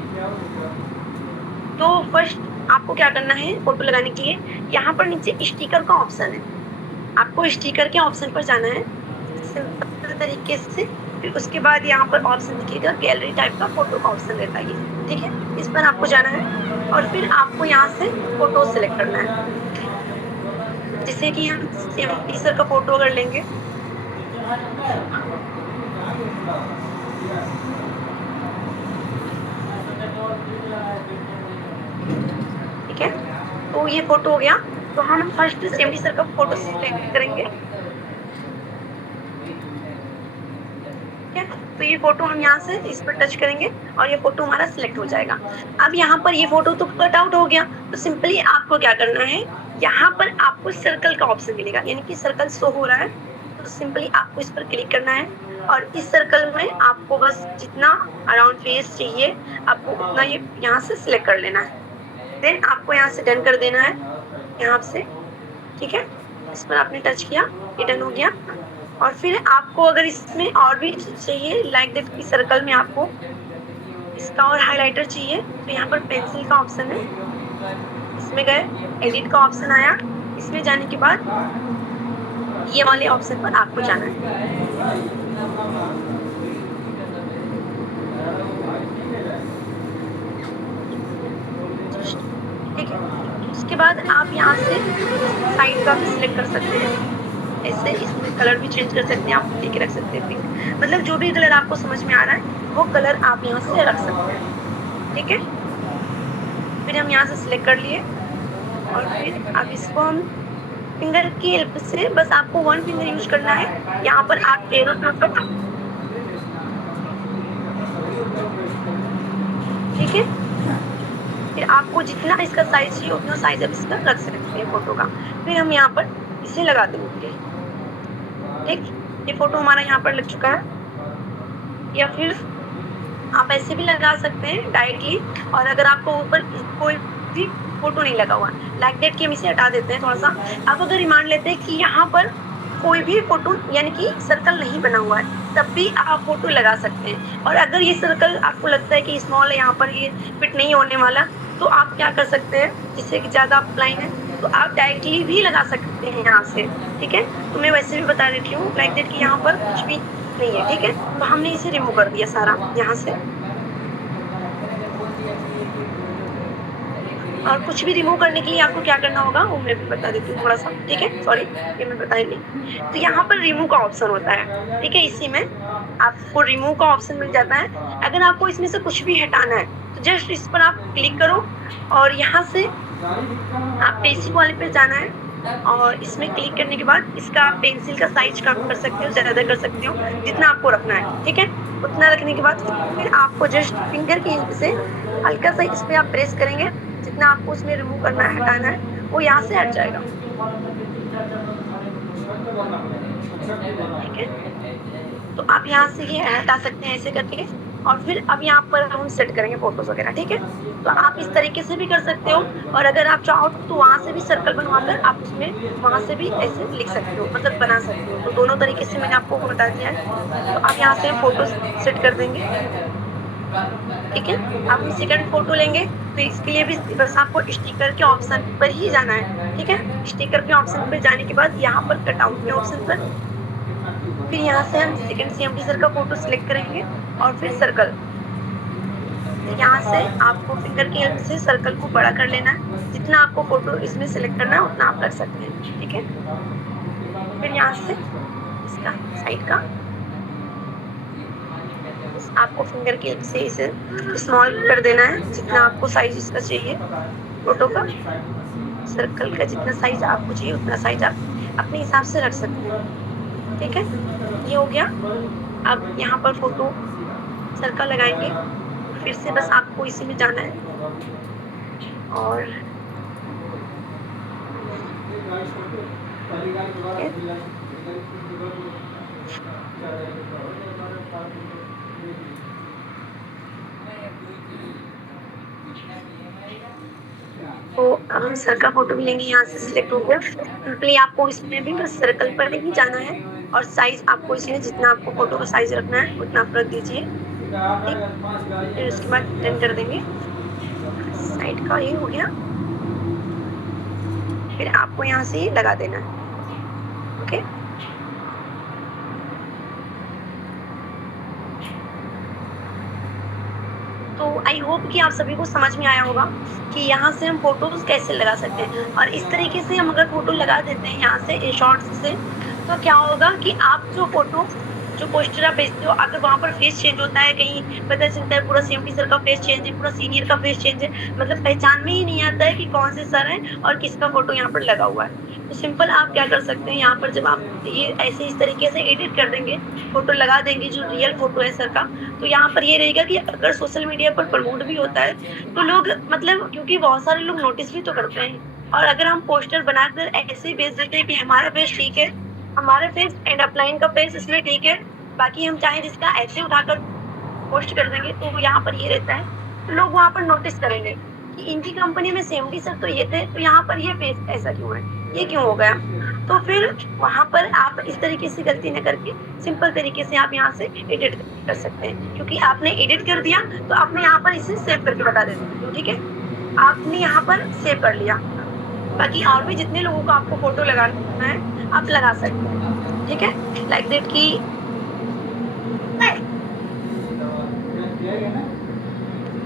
तो फर्स्ट आपको क्या करना है, फोटो लगाने के लिए यहाँ पर नीचे स्टिकर का ऑप्शन है, आपको स्टिकर के ऑप्शन पर जाना है सिंपल तरीके से। फिर उसके बाद यहाँ पर ऑप्शन दिखेगा गैलरी टाइप का फोटो का ऑप्शन रहता है ये। ठीक है, इस पर आपको जाना है और फिर आपको यहाँ से फोटो सेलेक्ट करना है। जैसे कि हम MP सर का फोटो अगर लेंगे ठीक है, तो ये फोटो हो गया। तो हम फर्स्ट CMD सर का फोटो सिलेक्ट करेंगे। ठीक है, तो ये फोटो हम यहाँ से इस पर टच करेंगे और ये फोटो हमारा सिलेक्ट हो जाएगा। अब यहाँ पर ये फोटो तो कट आउट हो गया, तो सिंपली आपको क्या करना है, यहाँ पर आपको सर्कल का ऑप्शन मिलेगा, यानी कि सर्कल शो हो रहा है, तो सिंपली आपको इस पर क्लिक करना है और इस सर्कल में आपको बस जितना अराउंड फेस चाहिए आपको उतना ये यहाँ से सिलेक्ट कर लेना है। देन आपको यहाँ से डन कर देना है यहाँ से। ठीक है, इस पर आपने टच किया, ये डन हो गया। और फिर आपको अगर इसमें और भी चाहिए, लाइक दैट की सर्कल में आपको इसका और हाइलाइटर चाहिए, तो यहाँ पर पेंसिल का ऑप्शन है, इसमें गए, एडिट का ऑप्शन आया, इसमें जाने के बाद ये वाले ऑप्शन पर आपको जाना है। ठीक है, उसके बाद आप यहाँ से साइड का भी सिलेक्ट कर सकते हैं, ऐसे इसमें कलर भी चेंज कर सकते हैं, आप लेके रख सकते हैं पिंक, मतलब जो भी कलर आपको समझ में आ रहा है वो कलर आप यहाँ से रख सकते हैं। ठीक है, फिर हम यहाँ से सिलेक्ट कर लिए और फिर अब इसको हम फिंगर की हेल्प से, बस आपको वन फिंगर यूज करना है, यहाँ पर आप एरो पर, ठीक है, फिर आपको जितना इसका साइज चाहिए उतना साइज अब इसका रख सकते हैं फोटो का। फिर हम यहाँ पर इसे लगा देंगे। ठीक, ये फोटो हमारा यहाँ पर लग चुका है, या फिर आप ऐसे भी लगा सकते हैं डायरेक्टली, और अगर आपको ऊपर कोई भी फोटो नहीं लगा हुआ, लाइक दैट कि हम इसे हटा देते हैं थोड़ा सा। आप अगर मान लेते हैं कि यहाँ पर कोई भी फोटो यानी कि सर्कल नहीं बना हुआ है, तब भी आप फोटो लगा सकते हैं। और अगर ये सर्कल आपको लगता है कि स्मॉल है, यहाँ पर ये फिट नहीं होने वाला, तो आप क्या कर सकते हैं, जिससे कि ज़्यादा प्लाइन है तो आप डायरेक्टली भी लगा सकते हैं यहाँ से। ठीक है, तो मैं वैसे भी बता देती हूँ, लाइक दैट कि यहाँ पर कुछ भी नहीं है। ठीक है, तो हमने इसे रिमूव कर दिया सारा यहाँ से, और कुछ भी रिमूव करने के लिए आपको क्या करना होगा वो मैं भी बता देती हूँ थोड़ा सा। ठीक है, सॉरी ये मैं बताई नहीं। तो यहाँ पर रिमूव का ऑप्शन होता है। ठीक है, इसी में आपको रिमूव का ऑप्शन मिल जाता है। अगर आपको इसमें से कुछ भी हटाना है तो जस्ट इस पर आप क्लिक करो और यहाँ से आप बेसिक वाले पे जाना है, और इसमें क्लिक करने के बाद इसका आप पेंसिल का साइज कम कर सकते हो, ज़्यादा कर सकते हो, जितना आपको रखना है। ठीक है, उतना रखने के बाद फिर आपको जस्ट फिंगर की हेल्प से हल्का सा इस पर आप प्रेस करेंगे, जितना आपको उसमें रिमूव करना है, हटाना है, वो यहाँ से हट जाएगा। ठीक है, तो आप यहाँ से ये हटा सकते हैं ऐसे करके, और फिर अब यहाँ पर हम सेट करेंगे फोटोज वगैरह। ठीक है, तो आप इस तरीके से भी कर सकते हो, और अगर आप चाहो तो वहाँ से भी सर्कल बनवाकर आप उसमें वहाँ से भी ऐसे लिख सकते हो, मतलब बना सकते हो। तो दोनों तरीके से मैंने आपको बता दिया है। तो आप यहाँ से फोटोज सेट कर देंगे। ठीक है, आप सेकंड फोटो लेंगे तो इसके लिए भी बस आपको स्टिकर के ऑप्शन पर ही जाना है। ठीक है, स्टिकर के ऑप्शन पर जाने के बाद यहाँ पर कटआउट के ऑप्शन पर, फिर यहाँ से हम सेकंड CMD सर का फोटो सिलेक्ट करेंगे और फिर सर्कल। यहाँ से आपको फिंगर की हेल्प से सर्कल को बड़ा कर लेना है, जितना आपको फोटो इसमें सिलेक्ट करना है उतना आप रख सकते हैं। ठीक है, फिर यहाँ से इसका साइड का आपको फिंगर की हेल्प से इसे स्मॉल कर देना है, जितना आपको साइज इसका चाहिए फोटो का, सर्कल का जितना साइज आपको चाहिए उतना साइज आप अपने हिसाब से रख सकते हैं। ठीक है, ये हो गया। अब यहाँ पर फोटो सर्कल लगाएंगे, फिर से बस आपको इसी में जाना है और तो अब हम सर का फोटो भी लेंगे। यहाँ से सिलेक्ट हो गया। सिंपली आपको इसमें भी बस सर्कल पर ही जाना है और साइज आपको इसमें जितना आपको फोटो का साइज रखना है उतना आप रख दीजिए। ठीक, फिर उसके बाद डन कर देंगे। साइड का ये हो गया, फिर आपको यहाँ से ये लगा देना है। ओके, तो आई होप कि आप सभी को समझ में आया होगा कि यहाँ से हम फोटोज कैसे लगा सकते हैं। और इस तरीके से हम अगर फोटो लगा देते हैं यहाँ से शॉर्ट्स से, तो क्या होगा कि आप जो फोटो जो पोस्टर आप भेजते हो, अगर वहाँ पर फेस चेंज होता है, कहीं पता चलता है पूरा सीएमडी सर का फेस चेंज है, पूरा सीनियर का फेस चेंज है, मतलब पहचान में ही नहीं आता है कि कौन से सर हैं और किसका फोटो यहाँ पर लगा हुआ है। तो सिंपल आप क्या कर सकते हैं, यहाँ पर जब आप ये ऐसे इस तरीके से एडिट कर देंगे, फोटो लगा देंगे जो रियल फोटो है सर का, तो यहाँ पर ये रहेगा कि अगर सोशल मीडिया पर प्रमोट भी होता है तो लोग, मतलब क्योंकि बहुत सारे लोग नोटिस भी तो करते हैं, और अगर हम पोस्टर बनाकर ऐसे ही भेज देते हैं कि हमारा फेस ठीक है, हमारा फेस एंड अपलाइन का फेस इसमें ठीक है, बाकी हम चाहें जिसका ऐसे उठाकर पोस्ट कर देंगे, तो यहाँ पर ये रहता है, तो लोग वहाँ पर नोटिस करेंगे कि इनकी कंपनी में सीएमडी सर तो ये थे, तो यहाँ पर ये फेस ऐसा क्यों है, ये क्यों हो गया। तो फिर वहाँ पर आप इस तरीके से गलती न करके सिंपल तरीके से आप यहाँ से एडिट कर सकते हैं, क्योंकि आपने एडिट कर दिया तो आपने यहाँ पर इसे सेव करके बता देते, ठीक है, आपने यहाँ पर सेव कर लिया। बाकी और भी जितने लोगों को आपको फोटो लगाना है आप लगा सकते हैं, ठीक है, लाइक दैट की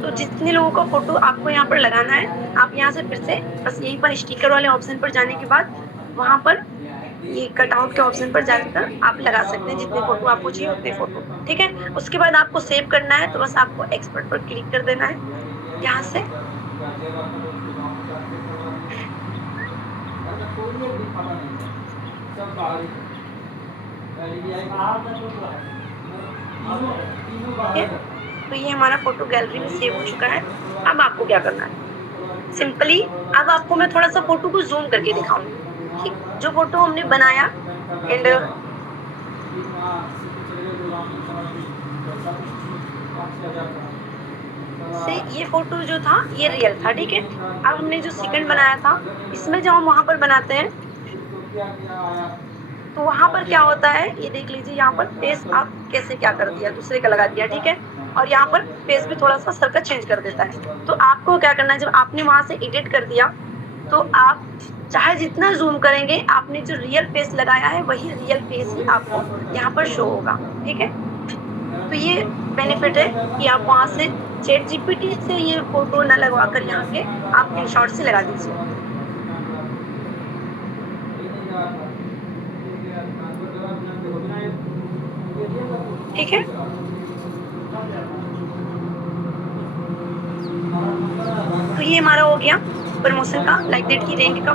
तो जितने लोगों का फोटो आपको यहाँ पर लगाना है, आप यहाँ से फिर से बस यहीं पर स्टिकर वाले ऑप्शन पर जाने के बाद वहाँ पर ये कटआउट के ऑप्शन पर जाकर आप लगा सकते हैं जितने फोटो आपको चाहिए उतने फोटो, ठीक है। उसके बाद आपको सेव करना है, तो बस आपको एक्सपोर्ट पर क्लिक कर देना है यहाँ से। तो ये हमारा फोटो गैलरी में सेव हो चुका है। अब आपको क्या करना है, सिंपली अब आपको मैं थोड़ा सा फोटो को जूम करके दिखाऊंगी, ठीक, जो फोटो हमने बनाया एंड से ये फोटो जो था ये रियल था, ठीक है। अब हमने जो सेकंड बनाया था, इसमें जब हम वहां पर बनाते हैं तो वहां पर क्या होता है, ये देख लीजिए, यहाँ पर फेस आप कैसे क्या कर दिया, दूसरे का लगा दिया, ठीक है, और यहाँ पर फेस भी थोड़ा सा सर का चेंज कर देता है। तो आपको क्या करना है, जब आपने वहां से एडिट कर दिया तो आप चाहे जितना जूम करेंगे, आपने जो रियल फेस लगाया है वही रियल फेस ही आपको यहाँ पर शो होगा, ठीक है। तो ये बेनिफिट है कि आप वहां से चैट जीपीटी से ये फोटो न लगवा कर यहाँ के आप InShot से लगा दीजिए, ठीक है। तो ये हमारा हो गया प्रमोशन का, लाइक दैट की रैंक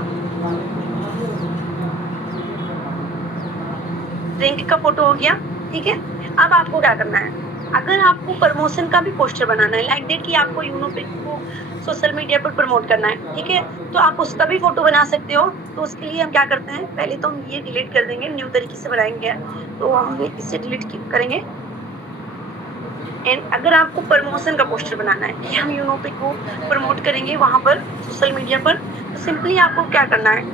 का फोटो हो गया, ठीक है। अब आपको क्या करना है, अगर आपको प्रमोशन का भी पोस्टर बनाना है, लाइक दैट कि आपको यूनोपिक को सोशल मीडिया पर प्रमोट करना है, ठीक है, तो आप उसका भी फोटो बना सकते हो। तो उसके लिए हम क्या करते हैं, पहले तो हम ये डिलीट कर देंगे, न्यू तरीके से बनाएंगे, तो हम इसे डिलीट करेंगे। एंड अगर आपको प्रमोशन का पोस्टर बनाना है कि हम यूनोपिक को प्रमोट करेंगे वहां पर सोशल मीडिया पर, तो सिंपली आपको क्या करना है,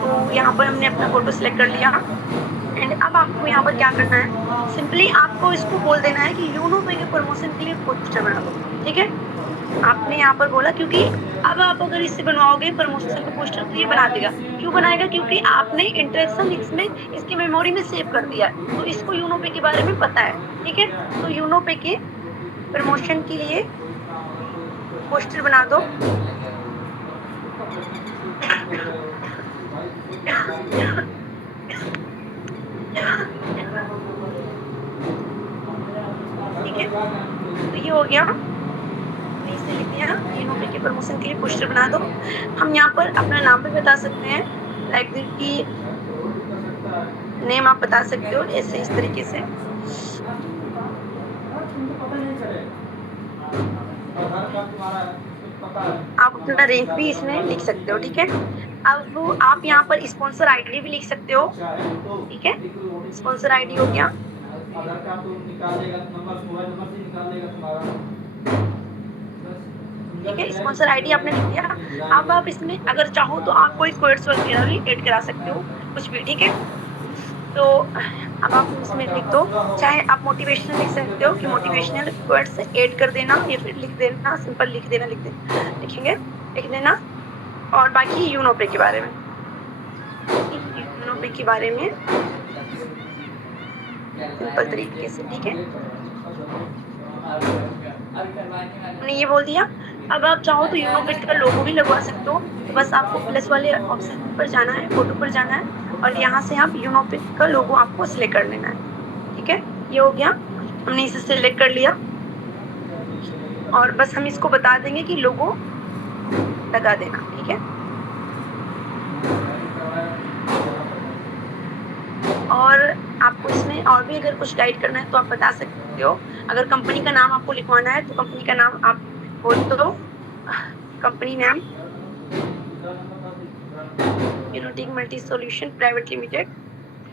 तो यहाँ पर हमने अपना फोटो सिलेक्ट कर लिया एंड अब आपको यहाँ पर क्या करना है, सिंपली आपको इसको बोल देना है कि यूनोपिक के प्रमोशन के लिए पोस्टर बना दो, ठीक है। आपने यहाँ पर बोला, क्योंकि अब आप अगर इससे बनवाओगे प्रमोशन का पोस्टर तो ये बना देगा, क्यों बनाएगा, क्योंकि आपने इंटरेक्शन इसमें इसकी मेमोरी में सेव कर दिया है, तो इसको यूनोपे के बारे में पता है, ठीक है। तो यूनोपे के प्रमोशन के लिए पोस्टर बना दो, ठीक है। तो ये हो गया, इसे लिख दिया, यूनोपे के प्रमोशन के लिए पोस्टर बना दो। हम यहाँ पर अपना नाम भी बता सकते हैं, लाइक की नेम आप बता सकते हो ऐसे इस तरीके से, आप अपना रैंक भी इसमें लिख सकते हो, ठीक है। अब आप यहाँ पर स्पॉन्सर आईडी भी लिख सकते हो, ठीक है, स्पॉन्सर आईडी हो गया, ठीक है, स्पॉन्सर आईडी आपने लिख दिया। अब आप इसमें अगर चाहो तो आप कोई कोड्स वगैरह भी ऐड करा सकते हो, कुछ भी, ठीक है। तो अब आप इसमें लिख दो, चाहे आप मोटिवेशनल लिख सकते हो कि मोटिवेशनल कोड्स ऐड कर देना, या फिर लिख देना, सिंपल लिख देना। और बाकी यूनोपे के बारे में, सिंपल तरीके से, ठीक है। हमने ये बोल दिया। अब आप चाहो तो यूनोपेट का लोगो भी लगवा सकते हो। तो बस आपको प्लस वाले ऑप्शन पर जाना है, फोटो पर जाना है और यहाँ से आप यूनोपेट का लोगो आपको सिलेक्ट कर लेना है। ठीक है, ये हो गया, हमने इसे सिलेक्ट कर लिया और बस हम इसको बता देंगे कि लोगो लगा देना। ठीक है, और आपको इसमें और भी अगर कुछ गाइड करना है तो आप बता सकते हो। अगर कंपनी का नाम आपको लिखवाना है तो कंपनी का नाम आप बोल दो, कंपनी नाम Unitech multi solution private limited.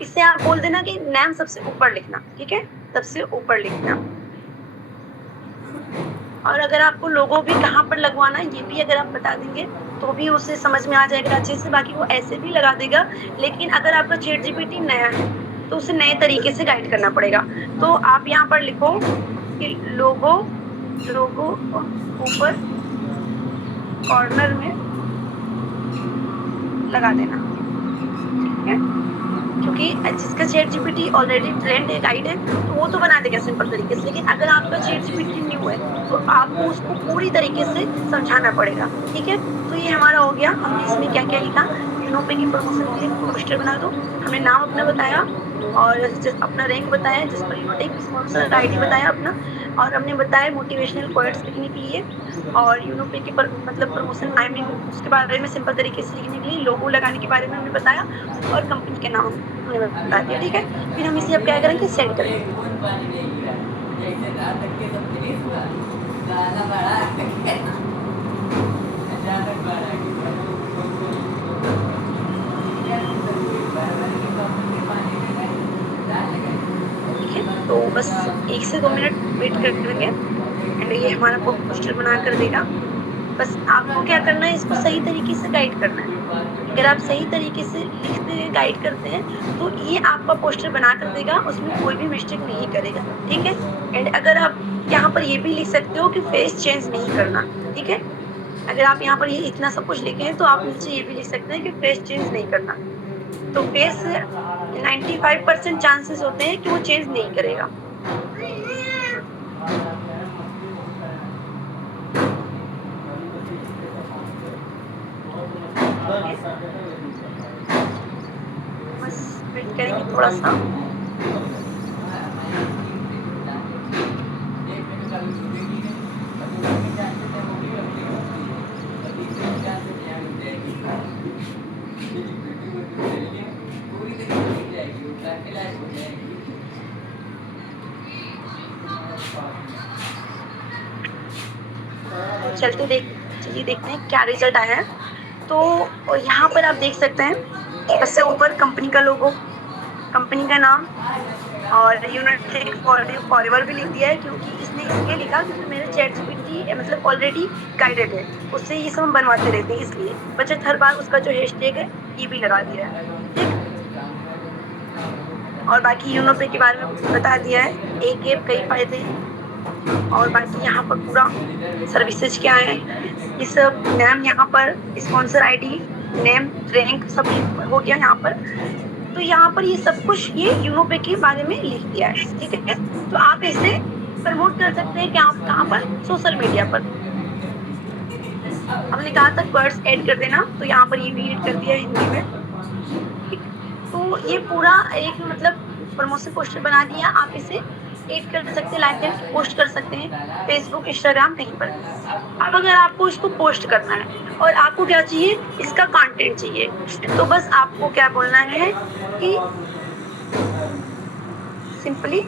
इससे आप बोल देना कि नाम सबसे ऊपर लिखना। ठीक है, सबसे ऊपर लिखना। और अगर आपको लोगो भी कहाँ पर लगवाना है ये भी अगर आप बता देंगे तो भी उसे समझ में आ जाएगा अच्छे से। बाकी वो ऐसे भी लगा देगा, लेकिन अगर आपका ChatGPT नया है तो उसे नए तरीके से गाइड करना पड़ेगा। तो आप यहाँ पर लिखो कि लोगो ऊपर कॉर्नर में लगा देना। ठीक है, क्योंकि जिसका ChatGPT ऑलरेडी ट्रेंड है, गाइड है, तो वो तो बना देगा सिंपल तरीके से। लेकिन अगर आपका ChatGPT न्यू है तो आपको उसको पूरी तरीके से समझाना पड़ेगा। ठीक है, तो ये हमारा हो गया। हमने इसमें क्या क्या लिखा, यूनोपे की प्रमोशन के लिए पोस्टर बना दो, हमने नाम अपना बताया और अपना रैंक बताया, जिस पर यूनिटेक स्पॉन्सर ID बताया अपना, और हमने बताया मोटिवेशनल क्वाइट्स लिखने के लिए और यूनोपे के मतलब प्रमोशन उसके बारे में सिंपल तरीके से लिखने के लिए लोगो लगाने के बारे में हमने बताया और कंपनी के नाम हमने बता दिया। ठीक है, फिर हम इसे अब क्या करेंगे, सेंड करेंगे। ठीक है, तो बस 1 से 2 मिनट वेट करेंगे एंड ये हमारा पोस्टर बना कर देगा। बस आपको क्या करना है, इसको सही तरीके से गाइड करना है। अगर आप सही तरीके से लिखते हैं, गाइड करते हैं तो ये आपका पोस्टर बना कर देगा, उसमें कोई भी मिस्टेक नहीं करेगा। ठीक है, एंड अगर आप यहाँ पर ये भी लिख सकते हो कि फेस चेंज नहीं करना। ठीक है, अगर आप यहाँ पर ये इतना सब कुछ लिखे हैं तो आप नीचे ये भी लिख सकते हैं कि फेस चेंज नहीं करना। तो फेस 95% चांसेस होते हैं कि वो चेंज नहीं करेगा। बस वेट करेंगे थोड़ा सा। चलिए देखते हैं क्या रिजल्ट आया है। तो यहाँ पर आप देख सकते हैं सबसे ऊपर कंपनी का लोगो, कंपनी का नाम और यूनिटेक फॉरएवर भी लिख दिया है, क्योंकि इसने इसलिए लिखा क्योंकि मेरे ChatGPT मतलब ऑलरेडी गाइडेड है, उससे ये सब हम बनवाते रहते हैं, इसलिए बचत हर बार उसका जो हैशटैग है ये भी लगा दिया है। ठीक, और बाकी यूनोपे के बारे में बता दिया है, एक ऐप कई फायदे हैं और बाकी यहाँ पर पूरा सर्विसेज क्या है ये सब, नेम यहाँ पर स्पॉन्सर ID, नेम, रैंक सब हो गया यहाँ पर। तो यहाँ पर ये सब कुछ ये यूनोपे के बारे में लिख दिया है। ठीक है, तो आप इसे प्रमोट कर सकते हैं क्या, कहाँ पर, सोशल मीडिया पर। हमने कहा था वर्ड्स ऐड कर देना, तो यहाँ पर ये भी ऐड कर दिया हिंदी में। तो ये पूरा एक मतलब प्रमोशन पोस्टर बना दिया। आप इसे एड कर सकते हैं, लाइक एंड पोस्ट कर सकते हैं फेसबुक, इंस्टाग्राम, कहीं पर। अब अगर आपको इसको पोस्ट करना है और आपको क्या चाहिए, इसका कंटेंट चाहिए, तो बस आपको क्या बोलना है कि सिंपली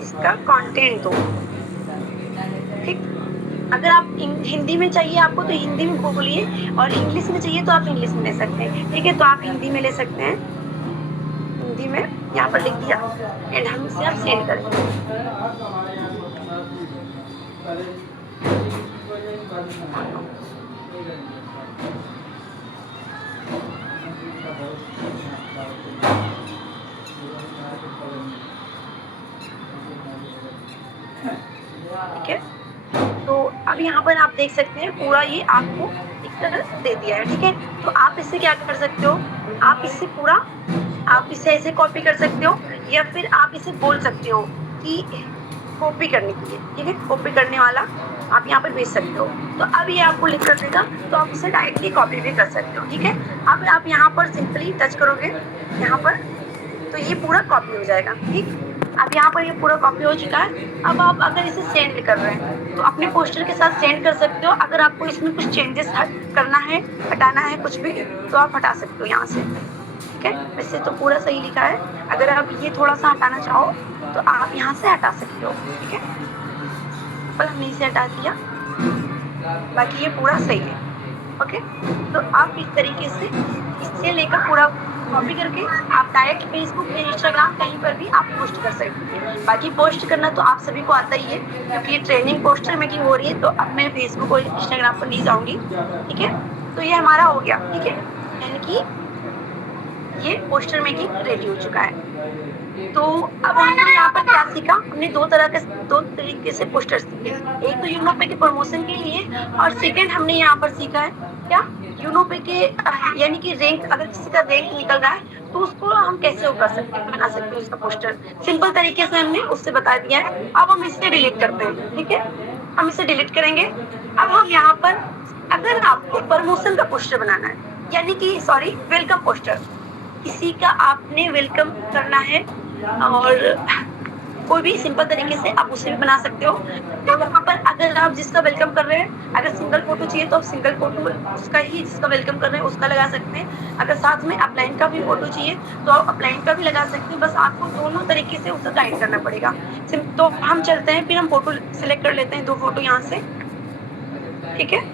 इसका कंटेंट दो। ठीक, अगर आप हिंदी में चाहिए आपको तो हिंदी में बोलिए और इंग्लिश में चाहिए तो आप इंग्लिश में ले सकते हैं। ठीक है, तो आप हिंदी में ले सकते हैं, हिंदी में यहाँ पर लिख दिया एंड हम इसे आप सेंड करेंगे। ठीक है, तो अब यहाँ पर आप देख सकते हैं पूरा ये आपको दे दिया है। ठीक है, तो आप इससे क्या कर सकते हो, आप इससे पूरा आप इसे ऐसे कॉपी कर सकते हो या फिर आप इसे बोल सकते हो कि कॉपी करने के लिए। ठीक है, कॉपी करने वाला आप यहाँ पर भेज सकते हो। तो अब ये आपको लिख कर देगा, तो आप इसे डायरेक्टली कॉपी भी कर सकते हो। ठीक है, अब आप यहाँ पर सिंपली टच करोगे यहाँ पर, तो ये पूरा कॉपी हो जाएगा। ठीक, अब यहाँ पर ये पूरा कॉपी हो चुका है। अब आप अगर इसे सेंड कर रहे हैं तो अपने पोस्टर के साथ सेंड कर सकते हो। अगर आपको इसमें कुछ चेंजेस करना है, हटाना है कुछ भी, तो आप हटा सकते हो यहाँ से। ठीक है, वैसे तो पूरा सही लिखा है, अगर आप ये थोड़ा सा हटाना चाहो तो आप यहाँ से हटा सकते हो। ठीक है, पर हमने इसे हटा दिया, बाकी ये पूरा सही है। ओके, तो आप इस तरीके से इससे लेकर पूरा कॉपी करके आप डायरेक्ट फेसबुक पे, इंस्टाग्राम, कहीं पर भी आप पोस्ट कर सकते हैं। बाकी पोस्ट करना तो आप सभी को आता ही है, क्योंकि ये ट्रेनिंग पोस्टर मेकिंग हो रही है, तो अब मैं फेसबुक और इंस्टाग्राम पर नहीं जाऊंगी। ठीक है, तो ये हमारा हो गया। ठीक है, यानी कि ये पोस्टर मेकिंग रेडी हो चुका है। तो अब हमने यहाँ पर क्या सीखा, हमने दो तरीके से पोस्टर सीखे। एक तो यूनोपे के प्रमोशन के लिए, और सेकंड हमने यहाँ पर सीखा है क्या, यूनोपे के यानी कि रैंक, अगर किसी का रैंक निकल रहा है तो उसको हम कैसे कर सकते हैं, बना सकते हैं उसका पोस्टर। सिंपल तरीके से हमने उससे बता दिया है। अब हम इसे डिलीट करते हैं। ठीक है, हम इसे डिलीट करेंगे। अब हम यहाँ पर, अगर आपको प्रमोशन का पोस्टर बनाना है, यानी कि सॉरी वेलकम पोस्टर, किसी का आपने वेलकम करना है, और कोई भी सिंपल तरीके से आप उसे भी बना सकते हो। तो वहाँ पर अगर आप जिसका वेलकम कर रहे हैं, अगर सिंगल फोटो चाहिए तो आप सिंगल फोटो उसका ही, जिसका वेलकम कर रहे हैं उसका लगा सकते हैं। अगर साथ में अपलाइन का भी फोटो चाहिए तो आप अपलाइन का भी लगा सकते हैं। बस आपको दोनों तरीके से उसे गाइड करना पड़ेगा। तो हम चलते हैं, फिर हम फोटो सिलेक्ट कर लेते हैं, 2 फोटो यहाँ से। ठीक है,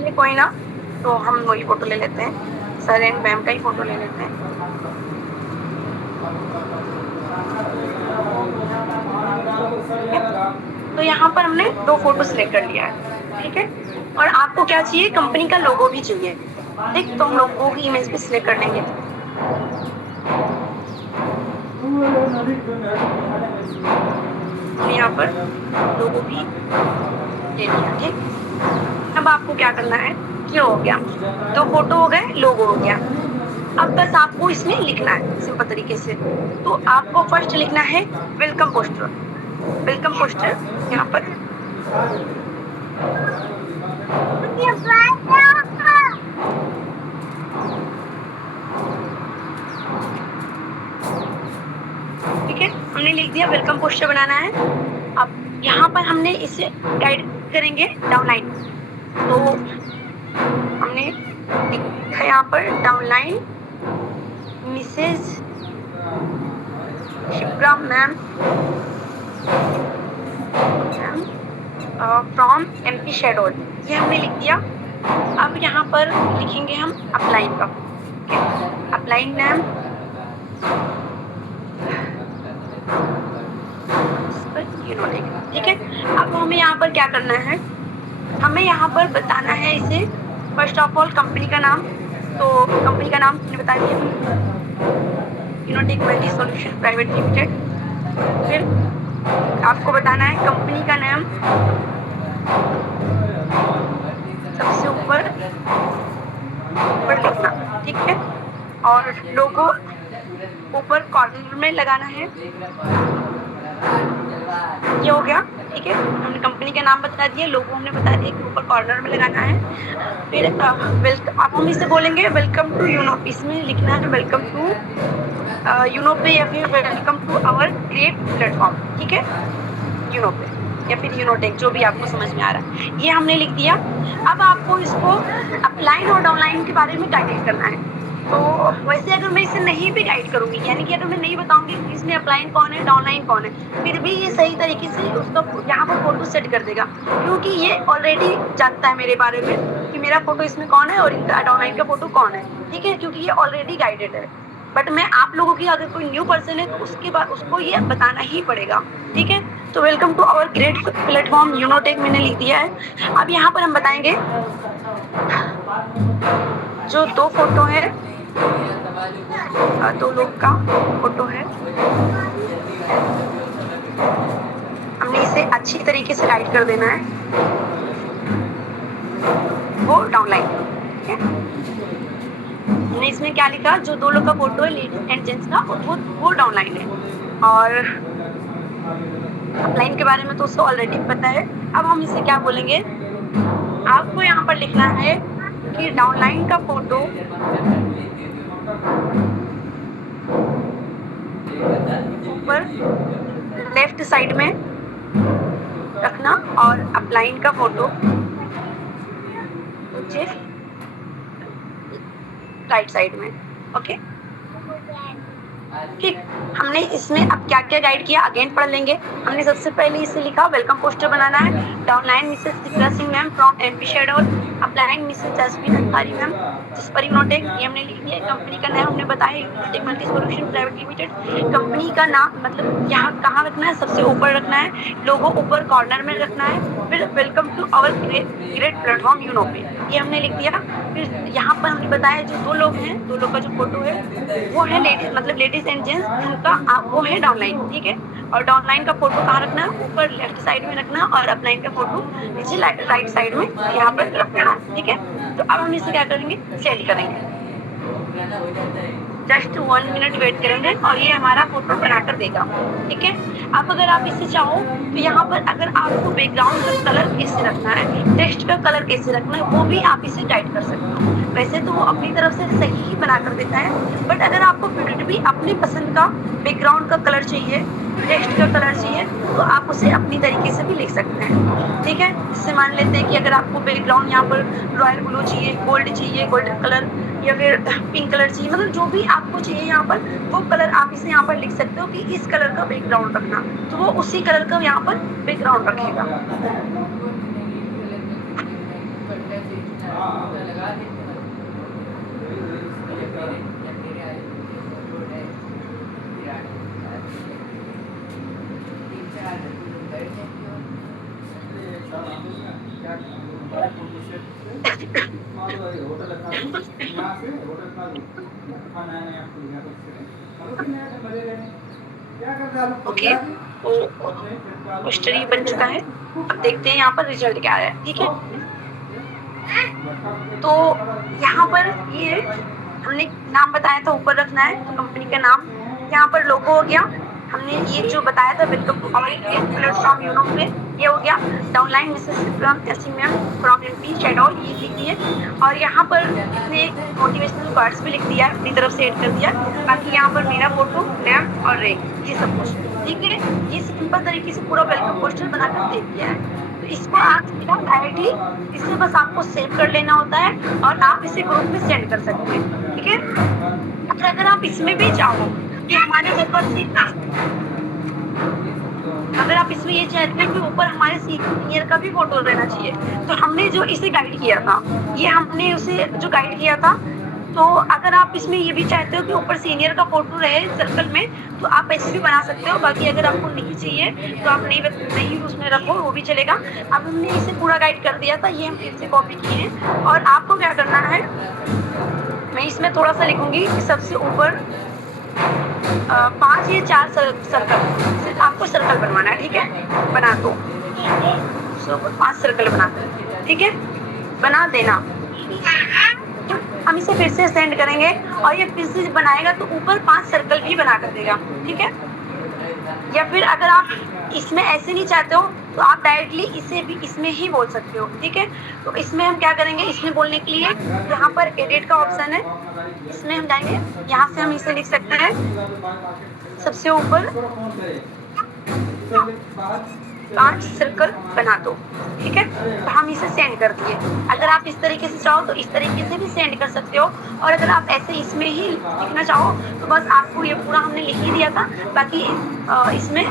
ये कोई ना, तो हम वही फोटो ले लेते हैं, सर एंड मैम का ही फोटो ले लेते हैं। तो यहाँ पर हमने 2 फोटो सिलेक्ट कर लिया है। ठीक है, और आपको क्या चाहिए, कंपनी का लोगो भी चाहिए। ठीक, तो हम लोगों की इमेज भी सिलेक्ट कर लेंगे। यहाँ पर लोगो भी ले लिया। ठीक, अब आपको क्या करना है, ये हो गया, 2 फोटो हो गए, लोगो हो गया। अब बस आपको इसमें लिखना है सिंपल तरीके से। तो आपको फर्स्ट लिखना है वेलकम पोस्टर। वेलकम पोस्टर यहाँ पर ठीक है, हमने लिख दिया वेलकम पोस्टर बनाना है। अब यहाँ पर हमने इसे गाइड करेंगे डाउनलाइन। तो हमने लिखा यहाँ पर downline Mrs Shipra ma'am from MP Shahdol, ये हमने लिख दिया। अब यहाँ पर लिखेंगे हम अपलाइन का, अपलाइन नेम, ठीक है। अब हमें यहाँ पर क्या करना है, हमें यहाँ पर बताना है इसे फर्स्ट ऑफ ऑल कंपनी का नाम। तो कंपनी का नाम मैंने बता दिया, यूनोटेक मल्टी सॉल्यूशन प्राइवेट लिमिटेड। फिर आपको बताना है कंपनी का नाम सबसे ऊपर लिखना, ठीक है, और लोगो ऊपर कॉर्नर में लगाना है। ये हो गया, ठीक है। हमने कंपनी का नाम बता दिया, लोगो हमने बता दिया कि ऊपर कॉर्नर में लगाना है। फिर अब हम इसे बोलेंगे वेलकम टू यूनोप, इसमें लिखना है वेलकम टू यूनोपे या फिर welcome to our great platform, ठीक है, यूनोपे या फिर यूनोटेक, जो भी आपको समझ में आ रहा है, ये हमने लिख दिया। अब आपको इसको अपलाइन और डाउनलाइन के बारे में गाइड करना है। तो वैसे अगर मैं इसे नहीं भी गाइड करूँगी, यानी कि अगर मैं नहीं बताऊँगी कि इसमें अपलाइन कौन है डाउनलाइन कौन है, फिर भी ये सही तरीके से उसका यहाँ पर फोटो सेट कर देगा, क्योंकि ये ऑलरेडी जानता है मेरे बारे में कि मेरा फोटो इसमें कौन है और इनका डाउनलाइन का फोटो कौन है, ठीक है, क्योंकि ये ऑलरेडी गाइडेड है। बट मैं आप लोगों की अगर कोई न्यू पर्सन है तो उसके बाद उसको ये बताना ही पड़ेगा, ठीक है। तो welcome to our great platform Unotech मैंने लिख दिया है। अब यहाँ पर हम बताएंगे जो 2 फोटो है, 2 लोग का फोटो है, हम हमने इसे अच्छी तरीके से राइट कर देना है, वो डाउनलाइन। ठीक है, हमने इसमें क्या लिखा, जो दो लोग का फोटो है लेडीज एंड जेंट्स का, वो डाउनलाइन है। और अपलाइन के बारे में तो उसको ऑलरेडी पता है। अब हम इसे क्या बोलेंगे, आपको यहाँ पर लिखना है कि डाउनलाइन का फोटो ऊपर लेफ्ट साइड में रखना और अपलाइन का फोटो नीचे राइट साइड में। ओके, ठीक। हमने इसमें अब क्या क्या गाइड किया अगेन पढ़ लेंगे। हमने सबसे पहले इसे लिखा वेलकम पोस्टर बनाना है, downline Mrs Chitra Singh ma'am from MP शेडोल, upline Mrs jasmine Ansari ma'am जिस पर यूनोटेक, ये हमने लिख दिया। कंपनी का नाम हमने बताया Unotech multi solution private limited. Company का नाम मतलब यहाँ कहाँ रखना है, सबसे ऊपर रखना है, लोगो ऊपर कॉर्नर में रखना है। फिर welcome to our great platform Unopay, ये हमने लिख दिया। फिर यहाँ पर हमने बताया जो दो लोग हैं, दो लोग का जो फोटो है वो है लेडीज मतलब लेडीज एंड जेंट्स, उनका वो है डाउनलाइन। ठीक है, और डाउनलाइन का फोटो कहाँ रखना है, ऊपर लेफ्ट साइड में रखना, और अपलाइन का फोटो नीचे राइट साइड में यहाँ पर रखना। ठीक है, तो अब हम इसे क्या करेंगे, सेंड करेंगे। जस्ट 1 मिनट वेट करेंगे और ये हमारा फोटो बनाकर देगा। ठीक है, अब अगर आप इसे चाहो तो यहाँ पर अगर आपको बैकग्राउंड का कलर कैसे रखना है, टेक्स्ट का कलर कैसे रखना है, वो भी आप इसे गाइड कर सकते हो। वैसे तो वो अपनी तरफ से सही ही बना कर देता है, बट अगर आपको फिर भी अपनी पसंद का बैकग्राउंड का कलर चाहिए, टेक्स्ट का कलर चाहिए, तो आप उसे अपनी तरीके से भी लिख सकते हैं। ठीक है, जैसे मान लेते हैं कि अगर आपको बैकग्राउंड यहाँ पर रॉयल ब्लू चाहिए, गोल्डन कलर या फिर पिंक कलर चाहिए, मतलब जो भी आपको चाहिए यहाँ पर वो कलर आप इसे यहाँ पर लिख सकते हो कि इस कलर का बैकग्राउंड रखना, तो वो उसी कलर का यहाँ पर बैकग्राउंड रखेगा। ओके, तो पोस्टर ये बन चुका है। अब देखते हैं यहाँ पर रिजल्ट क्या आया है। ठीक है, तो यहाँ पर ये हमने नाम बताया था ऊपर रखना है, तो कंपनी का नाम, यहाँ पर लोगो हो गया। हमने ये जो बताया था welcome to our platform Unopay, ये हो गया। Downline Mrs Chitra Singh ma'am from MP शेडोल, ये लिख दिए। और यहाँ पर इसने एक मोटिवेशनल कार्ड्स भी लिख दिया है, अपनी तरफ से ऐड कर दिया। बाकी यहाँ पर मेरा फोटो, नेम और रेक, ये सब कुछ। ठीक है, ये सिंपल तरीके से पूरा वेलकम पोस्टर बनाकर दे दिया है। तो इसको आप डायरेक्टली इसे बस आपको सेव कर लेना होता है और आप इसे ग्रुप में सेंड कर सकते हैं। ठीक है, अगर आप इसमें भी चाहो कि हमारे ऊपर से, अगर आप इसमें ये चाहते हैं कि ऊपर हमारे सीनियर का भी फोटो रहना चाहिए, तो हमने जो इसे गाइड किया था, ये हमने उसे जो गाइड किया था, तो अगर आप इसमें ये भी चाहते हो कि ऊपर सीनियर का फोटो रहे सर्कल में, तो आप ऐसे भी बना सकते हो। बाकी अगर आपको नहीं चाहिए तो आप नहीं उसमें रखो, वो भी चलेगा। अब हमने इसे पूरा गाइड कर दिया था, ये हम फिर से कॉपी किए हैं। और आपको क्या करना है, मैं इसमें थोड़ा सा लिखूंगी कि सबसे ऊपर 5 या 4 सर्कल, आपको सर्कल बनवाना है। ठीक है, बना दो, 5 सर्कल बना दो। ठीक है, बना देना। हम इसे फिर से सेंड करेंगे और ये फिर से बनाएगा तो ऊपर 5 सर्कल भी बना कर देगा। ठीक है, या फिर अगर आप इसमें ऐसे नहीं चाहते हो तो आप डायरेक्टली इसे भी इसमें ही बोल सकते हो। ठीक है, तो इसमें हम क्या करेंगे, इसमें बोलने के लिए यहाँ पर एडिट का ऑप्शन है, इसमें हम जाएंगे, यहाँ से हम इसे लिख सकते हैं सबसे ऊपर 5 सर्कल बना दो। ठीक है, तो हम इसे सेंड कर दिए। अगर आप इस तरीके से चाहो तो इस तरीके से भी सेंड कर सकते हो, और अगर आप ऐसे इसमें ही लिखना चाहो तो बस आपको ये पूरा हमने लिख ही दिया था। बाकी इसमें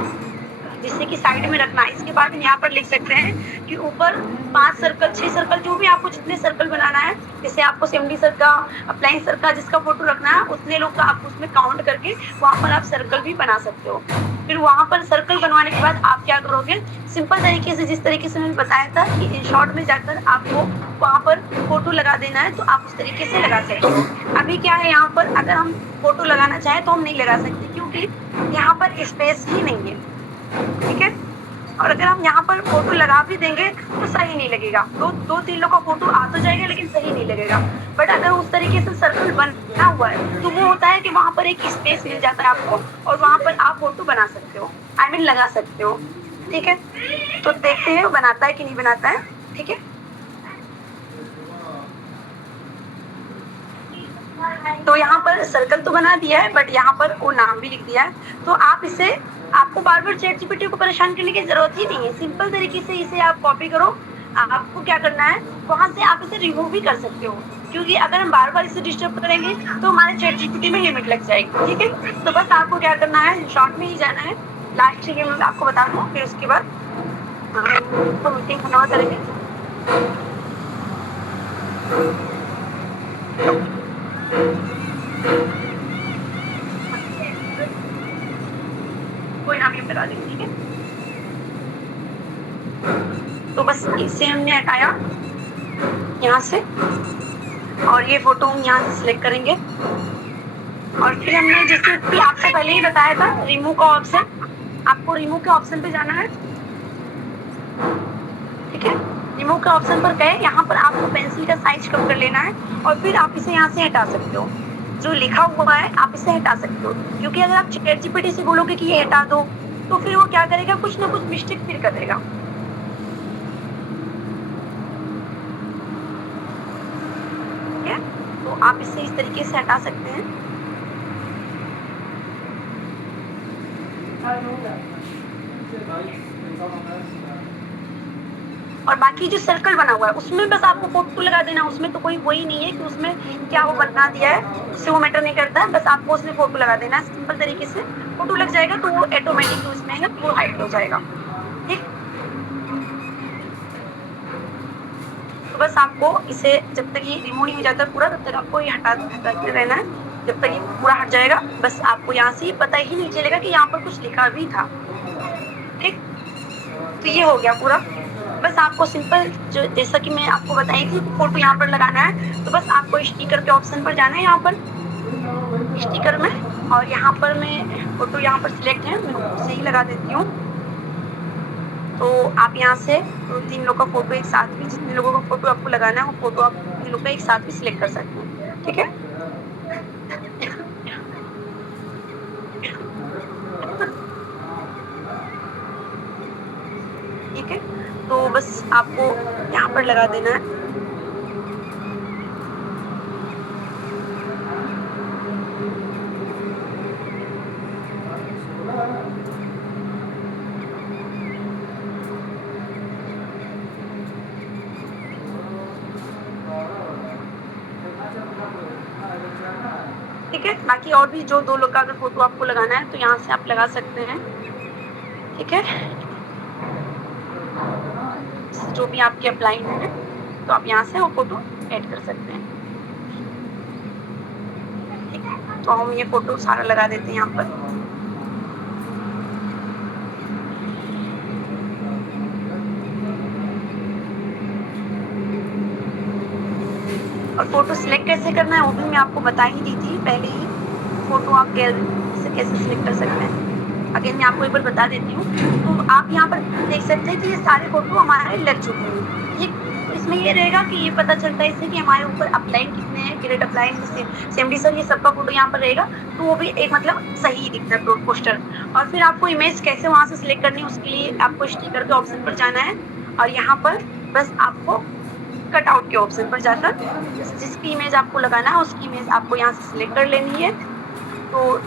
जिससे कि साइड में रखना है, इसके बाद यहाँ पर लिख सकते हैं कि ऊपर 5 सर्कल 6 सर्कल, जो भी आपको जितने सर्कल बनाना है, जैसे आपको 70 सर का, अपलाइन सर का जिसका फोटो रखना है, उतने लोग का आप उसमें काउंट करके वहाँ पर आप सर्कल भी बना सकते हो। फिर वहाँ पर सर्कल बनवाने के बाद आप क्या करोगे, सिंपल तरीके से, जिस तरीके से मैंने बताया था कि इन शॉर्ट में जाकर आपको वहाँ पर फोटो लगा देना है, तो आप उस तरीके से लगा सकते हो। अभी क्या है, यहाँ पर अगर हम फोटो लगाना चाहें तो हम नहीं लगा सकते, क्योंकि यहाँ पर स्पेस ही नहीं है। ठीक है, और अगर हम यहाँ पर फोटो लगा भी देंगे तो सही नहीं लगेगा, दो तीन लोग का फोटो आ तो जाएगा लेकिन सही नहीं लगेगा। बट अगर उस तरीके से सर्कल बना हुआ है तो वो होता है कि वहाँ पर एक स्पेस मिल जाता है आपको और वहाँ पर आप फोटो बना सकते हो, आई मीन लगा सकते हो। ठीक है, तो देखते हैं वो बनाता है कि नहीं बनाता है। ठीक है, तो यहाँ पर सर्कल तो बना दिया है बट यहाँ पर वो नाम भी लिख दिया है। तो आप इसे, आपको बार बार चैट जीपीटी को परेशान करने की जरूरत ही नहीं है, सिंपल तरीके से इसे आप कॉपी करो। आपको क्या करना है, वहां से आप इसे रिमूव भी कर सकते हो, क्योंकि अगर हम बार बार इसे डिस्टर्ब करेंगे तो हमारे चैट जीपीटी में लिमिट लग जाएगी। ठीक है, तो बस आपको क्या करना है, शॉर्ट में ही जाना है। लास्ट ये मैं आपको बता दूँ, फिर उसके बाद तो मीटिंग खत्म करेंगे। कोई नाम ये बता देंगे। ठीक है, तो बस इसे हमने हटाया यहाँ से और ये फोटो हम यहाँ से सिलेक्ट करेंगे। और फिर हमने जैसे कि आपसे पहले ही बताया था, रिमूव का ऑप्शन, आपको रिमूव के ऑप्शन पे जाना है। ठीक है, रिमूव के ऑप्शन पर गए, यहाँ पर आपको पेंसिल का साइज कम कर लेना है और फिर आप इसे यहाँ से हटा सकते हो। जो लिखा हुआ है आप इसे हटा सकते हो, क्योंकि अगर आप चैट जीपीटी से बोलोगे कि ये हटा दो तो फिर वो क्या करेगा, कुछ ना कुछ मिस्टेक फिर करेगा। ठीक है, तो आप इसे इस तरीके से हटा सकते हैं। और बाकी जो सर्कल बना हुआ है उसमें बस आपको फोटो लगा देना, उसमें तो कोई वही नहीं है कि उसमें क्या वो बना दिया है, उससे वो मैटर नहीं करता है। बस आपको उसमें फोटो लगा देना है, सिंपल तरीके से फोटो लग जाएगा तो वो ऑटोमेटिक उसमें है वो हाइड हो जाएगा। ठीक, तो बस आपको इसे जब तक ये रिमूव नहीं हो जाता पूरा तब तक आपको ये हटाते रहना है, जब तक ये पूरा हट जाएगा। बस आपको यहाँ से पता ही नहीं चलेगा कि यहाँ पर कुछ लिखा भी था। ठीक, तो ये हो गया पूरा। बस आपको सिंपल जो जैसा कि मैं आपको बताई थी फोटो यहाँ पर लगाना है, तो बस आपको स्टिकर के ऑप्शन पर जाना है, यहाँ पर स्टिकर में, और यहाँ पर मैं फोटो यहाँ पर सिलेक्ट है, मैं उसे ही लगा देती हूँ। तो आप यहाँ से 2-3 लोग का फोटो एक साथ भी, जितने लोगों का फोटो आपको लगाना है वो फोटो आप 3 लोग का एक साथ भी सिलेक्ट कर सकते हैं। ठीक है, ठीक है, तो बस आपको यहाँ पर लगा देना है। ठीक है, बाकी और भी जो 2 लोग का अगर फोटो आपको लगाना है तो यहाँ से आप लगा सकते हैं। ठीक है, जो भी आपके अप्लाइड है तो आप यहाँ से वो फोटो ऐड कर सकते हैं। ठीक है, तो हम ये फोटो सारा लगा देते हैं यहाँ पर। और फोटो सिलेक्ट कैसे करना है वो भी मैं आपको बता ही दी थी पहले ही। फोटो आप कैसे सिलेक्ट कर सकते हैं अगेन मैं आपको एक बार बता देती हूँ। तो आप यहाँ पर देख सकते हैं कि ये सारे फोटो हमारे लग चुके हैं। ठीक, तो इसमें ये रहेगा कि ये पता चलता है इससे कि हमारे ऊपर अपलाइन कितने हैं, ग्रेड अपलाइन सेमडी सर, ये सबका फोटो यहाँ पर रहेगा, तो वो भी एक मतलब सही दिखता है पोस्टर। और फिर आपको इमेज कैसे वहाँ से सिलेक्ट करनी है उसके लिए आपको स्टिकर के ऑप्शन पर जाना है और यहाँ पर बस आपको कटआउट के ऑप्शन पर जाकर जिसकी इमेज आपको लगाना है उसकी इमेज आपको यहाँ से सिलेक्ट कर लेनी है। तो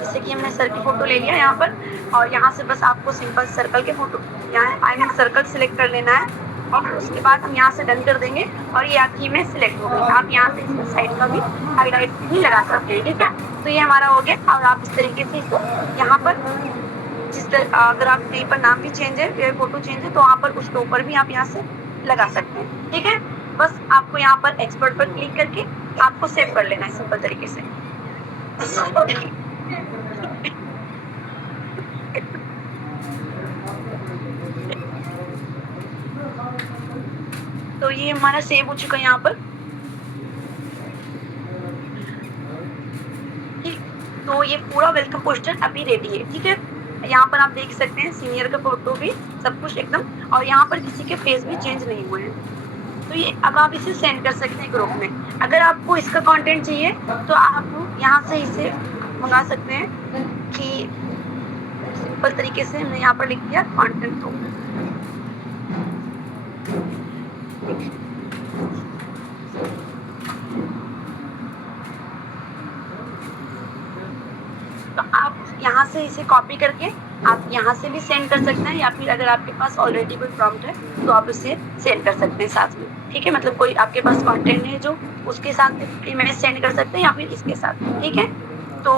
जैसे कि हमने सर की फोटो ले लिया यहाँ पर, और यहाँ से बस आपको सिंपल सर्कल के फोटो यहाँ आई मीन सर्कल सिलेक्ट कर लेना है और उसके बाद हम यहाँ से डन कर देंगे और ये आपकी इमेज सिलेक्ट हो गई। आप यहाँ से इस साइड का भी हाईलाइट भी लगा सकते हैं। ठीक है, तो ये हमारा हो गया। और आप इस तरीके से इसको यहाँ पर अगर आप कहीं पर नाम भी चेंज है या फोटो चेंज है तो वहाँ पर उसके ऊपर भी आप यहाँ से लगा सकते हैं। ठीक है, बस आपको यहाँ पर एक्सपर्ट पर क्लिक करके आपको सेव कर लेना है सिंपल तरीके से। तो ये हमारा सेव हो चुका है यहाँ पर। ठीक, तो ये पूरा वेलकम पोस्टर अभी रेडी है। ठीक है, यहाँ पर आप देख सकते हैं सीनियर का फोटो भी, सब कुछ एकदम, और यहाँ पर किसी के फेस भी चेंज नहीं हुए हैं। तो ये अब आप इसे सेंड कर सकते हैं ग्रुप में। अगर आपको इसका कंटेंट चाहिए तो आप यहाँ से इसे मंगा सकते हैं कि सिंपल तरीके से हमने यहाँ पर लिख दिया कंटेंट। तो आप यहाँ से इसे कॉपी करके आप यहाँ से भी सेंड कर सकते हैं, या फिर अगर आपके पास ऑलरेडी कोई प्रॉम्प्ट है तो आप उसे सेंड कर सकते हैं साथ में, ठीक है। मतलब कोई आपके पास कंटेंट है जो उसके साथ इमेज सेंड कर सकते हैं या फिर इसके साथ, ठीक है। तो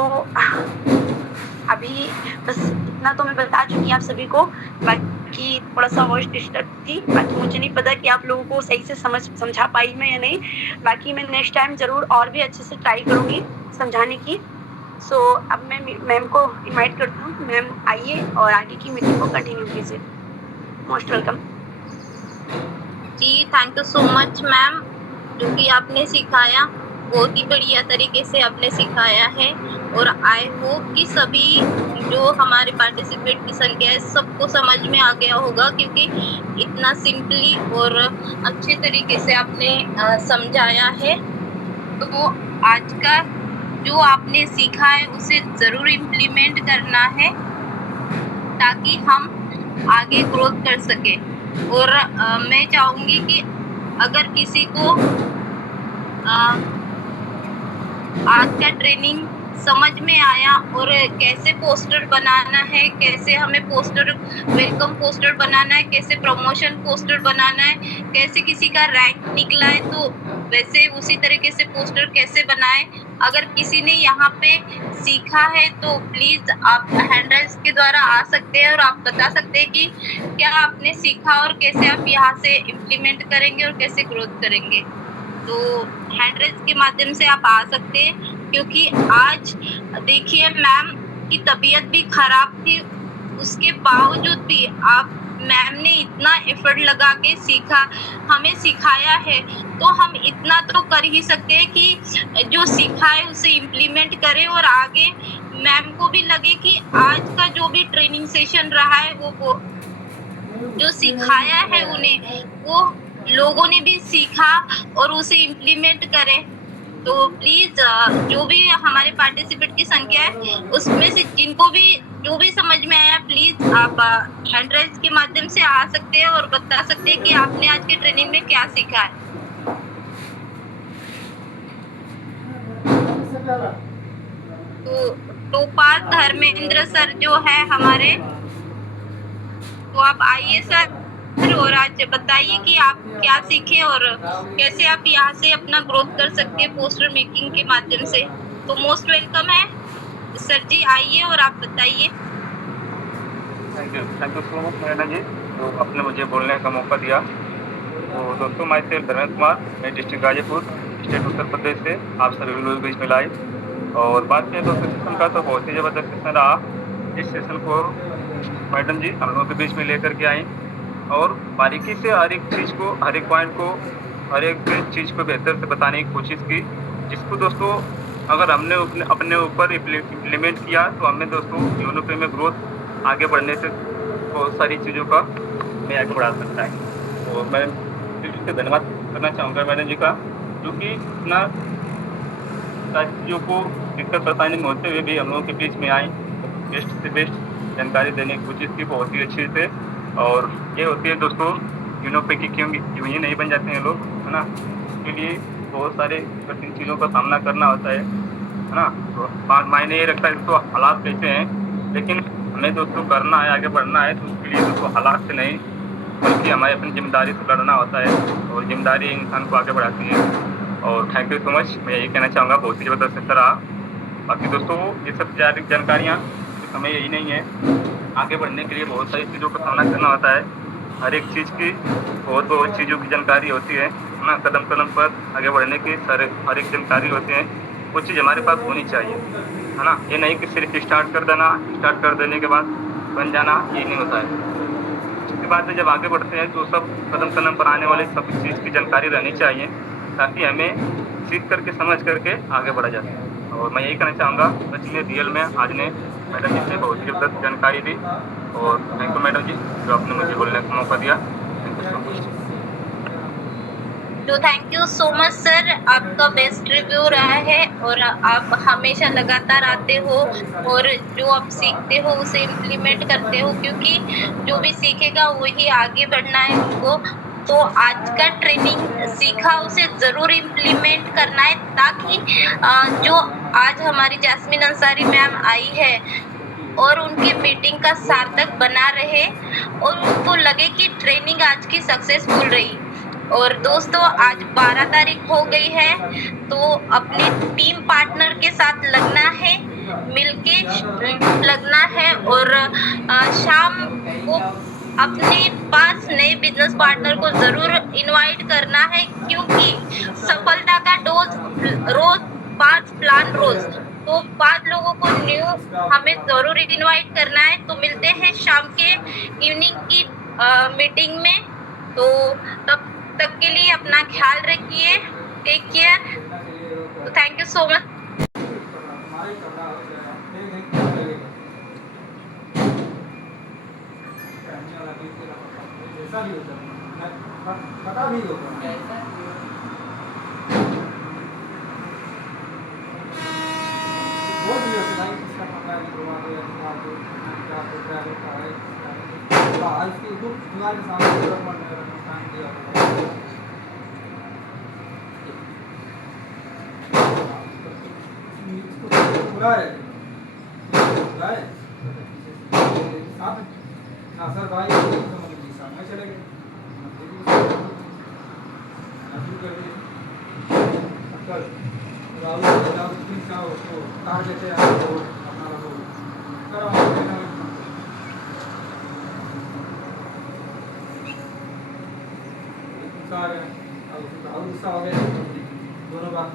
अभी बस इतना तो मैं बता चुकी हूँ आप सभी को। बाकी थोड़ा सा वॉइस डिस्टर्ब थी, बाकी मुझे नहीं पता कि आप लोगों को सही से समझा पाई मैं या नहीं। बाकी मैं नेक्स्ट टाइम ज़रूर और भी अच्छे से ट्राई करूँगी समझाने की। सो अब मैं मैम को इनवाइट करती हूँ। मैम आइए और आगे की मीटिंग को कंटिन्यू कीजिए। मोस्ट वेलकम जी, thank you so much ma'am, जो कि आपने सिखाया बहुत ही बढ़िया तरीके से आपने सिखाया है। और आई होप कि सभी जो हमारे पार्टिसिपेट की संख्या है सबको समझ में आ गया होगा, क्योंकि इतना सिंपली और अच्छे तरीके से आपने समझाया है। तो आज का जो आपने सीखा है उसे ज़रूर इम्प्लीमेंट करना है ताकि हम आगे ग्रोथ कर सके। और मैं चाहूँगी कि अगर किसी को आज का ट्रेनिंग समझ में आया और कैसे पोस्टर बनाना है, कैसे हमें पोस्टर वेलकम पोस्टर बनाना है, कैसे प्रमोशन पोस्टर बनाना है, कैसे किसी का रैंक निकला है तो वैसे उसी तरीके से पोस्टर कैसे बनाए, अगर किसी ने यहाँ पे सीखा है तो प्लीज आप हैंड राइज के द्वारा आ सकते हैं और आप बता सकते हैं कि क्या आपने सीखा और कैसे आप यहाँ से इम्प्लीमेंट करेंगे और कैसे ग्रोथ करेंगे। तो हैंड रेज के माध्यम से आप आ सकते हैं, क्योंकि आज देखिए मैम की तबीयत भी खराब थी, उसके बावजूद भी आप मैम ने इतना एफर्ट लगा के सीखा, हमें सिखाया है, तो हम इतना तो कर ही सकते हैं कि जो सीखा है उसे इम्प्लीमेंट करें और आगे मैम को भी लगे कि आज का जो भी ट्रेनिंग सेशन रहा है वो जो सिखाया है उन्हें वो लोगों ने भी सीखा और उसे इम्प्लीमेंट करें। तो प्लीज जो भी हमारे पार्टिसिपेट की संख्या है उसमें से जिनको भी जो भी समझ में आया प्लीज आप हैंड राइज के माध्यम से आ सकते हैं और बता सकते हैं कि आपने आज के ट्रेनिंग में क्या सीखा है। तो टोपाल धर्मेंद्र सर जो है हमारे, तो आप आइए सर और आज बताइए कि आप क्या सीखे और कैसे आप यहाँ से अपना ग्रोथ कर सकते हैं पोस्टर मेकिंग के माध्यम से। तो मोस्ट वेलकम है सर जी, आइए और आप बताइए। Thank you so much madam ji, तो आपने मुझे बोलने का मौका दिया। तो दोस्तों मैं धर्मेंद्र कुमार, मैं डिस्ट्रिक्ट गाजीपुर, स्टेट उत्तर प्रदेश से आप सभी लोगों के बीच में लाइव। और बात करें दोस्तों सेशन का, तो बहुत ही ज़बरदस्त सेशन रहा। इस सेशन को मैडम जी हम लोगों के बीच में लेकर के आई और बारीकी से हर एक चीज़ को, हर एक पॉइंट को, हर एक चीज़ को बेहतर से बताने की कोशिश की, जिसको दोस्तों अगर हमने अपने ऊपर इम्प्लीमेंट किया तो हमें दोस्तों जीवन में ग्रोथ आगे बढ़ने से बहुत सारी चीज़ों का मैं आगे बढ़ा सकता है। और मैं दिल से धन्यवाद करना चाहूँगा मैडम जी का, क्योंकि इतना सारी चीज़ों को दिक्कत परेशानी में होते हुए भी हम लोगों के बीच में आई, बेस्ट से बेस्ट जानकारी देने की कोशिश की, बहुत ही अच्छे से। और ये होती है दोस्तों यूनो पे कि क्यों ही नहीं बन जाते हैं लोग, है ना। इसके लिए बहुत सारे कठिन चीज़ों का सामना करना होता है ना। तो मायने ये रखता है दोस्तों हालात कैसे हैं, लेकिन हमें दोस्तों करना है, आगे बढ़ना है, तो उसके लिए दोस्तों हालात से नहीं बल्कि हमारी अपनी जिम्मेदारी से लड़ना होता है, और जिम्मेदारी इंसान को आगे बढ़ाती है। और थैंक यू सो मच, मैं यही कहना चाहूँगा, बहुत ही ज़बरदस्त सेशन रहा। बाकी दोस्तों ये सब जानकारियाँ हमें यही नहीं है, आगे बढ़ने के लिए बहुत सारी चीज़ों का सामना करना होता है। हर एक चीज़ की बहुत चीज़ों की जानकारी होती है ना, कदम कदम पर आगे बढ़ने की हर एक जानकारी होती है, वो चीज़ हमारे पास होनी चाहिए, है ना। ये नहीं कि सिर्फ स्टार्ट कर देना, स्टार्ट कर देने के बाद बन जाना, ये नहीं होता है। उसके बाद में जब आगे बढ़ते हैं तो सब कदम कदम पर आने वाले सब चीज़ की जानकारी रहनी चाहिए, ताकि हमें सीख करके समझ करके आगे बढ़ा जा सके। और मैं यही कहना चाहूँगा बस ने रियल में आज ने मैडम जी से बहुत जबरदस्त जानकारी दी और थैंक यू मैडम जी जो आपने मुझे बोलने का मौका दिया। Thank you so much. तो thank you so much sir, आपका बेस्ट रिव्यू रहा है और आप हमेशा लगातार आते हो और जो आप सीखते हो उसे इम्प्लीमेंट करते हो, क्योंकि जो भी सीखेगा वही आगे बढ़ना है उनको। तो आज का ट्रेनिंग सीखा उसे जरूर इम्प्लीमेंट करना है, ताकि जो आज हमारी जैस्मिन अंसारी मैम आई है और उनकी मीटिंग का सार्थक बना रहे और उनको लगे कि ट्रेनिंग आज की सक्सेसफुल रही। और दोस्तों आज 12 तारीख हो गई है, तो अपने टीम पार्टनर के साथ लगना है, मिलके लगना है और शाम को अपने 5 नए बिजनेस पार्टनर को जरूर इनवाइट करना है, क्योंकि सफलता का रोज 5 प्लान रोज, तो 5 लोगों को न्यू हमें जरूर इनवाइट करना है। तो मिलते हैं शाम के इवनिंग की मीटिंग में। तो तब तक के लिए अपना ख्याल रखिए, take care, thank you so much. जैसा भी होता है पता भी होता है वो भी होता है इसका पता नहीं हुआ क्या होता है आज की दुख तुम्हारे सामने नुकसान किया पूरा है सर भाई सामने चले गए राहुल उसको उतार देते हैं राहुल गुस्सा हो गया दोनों बात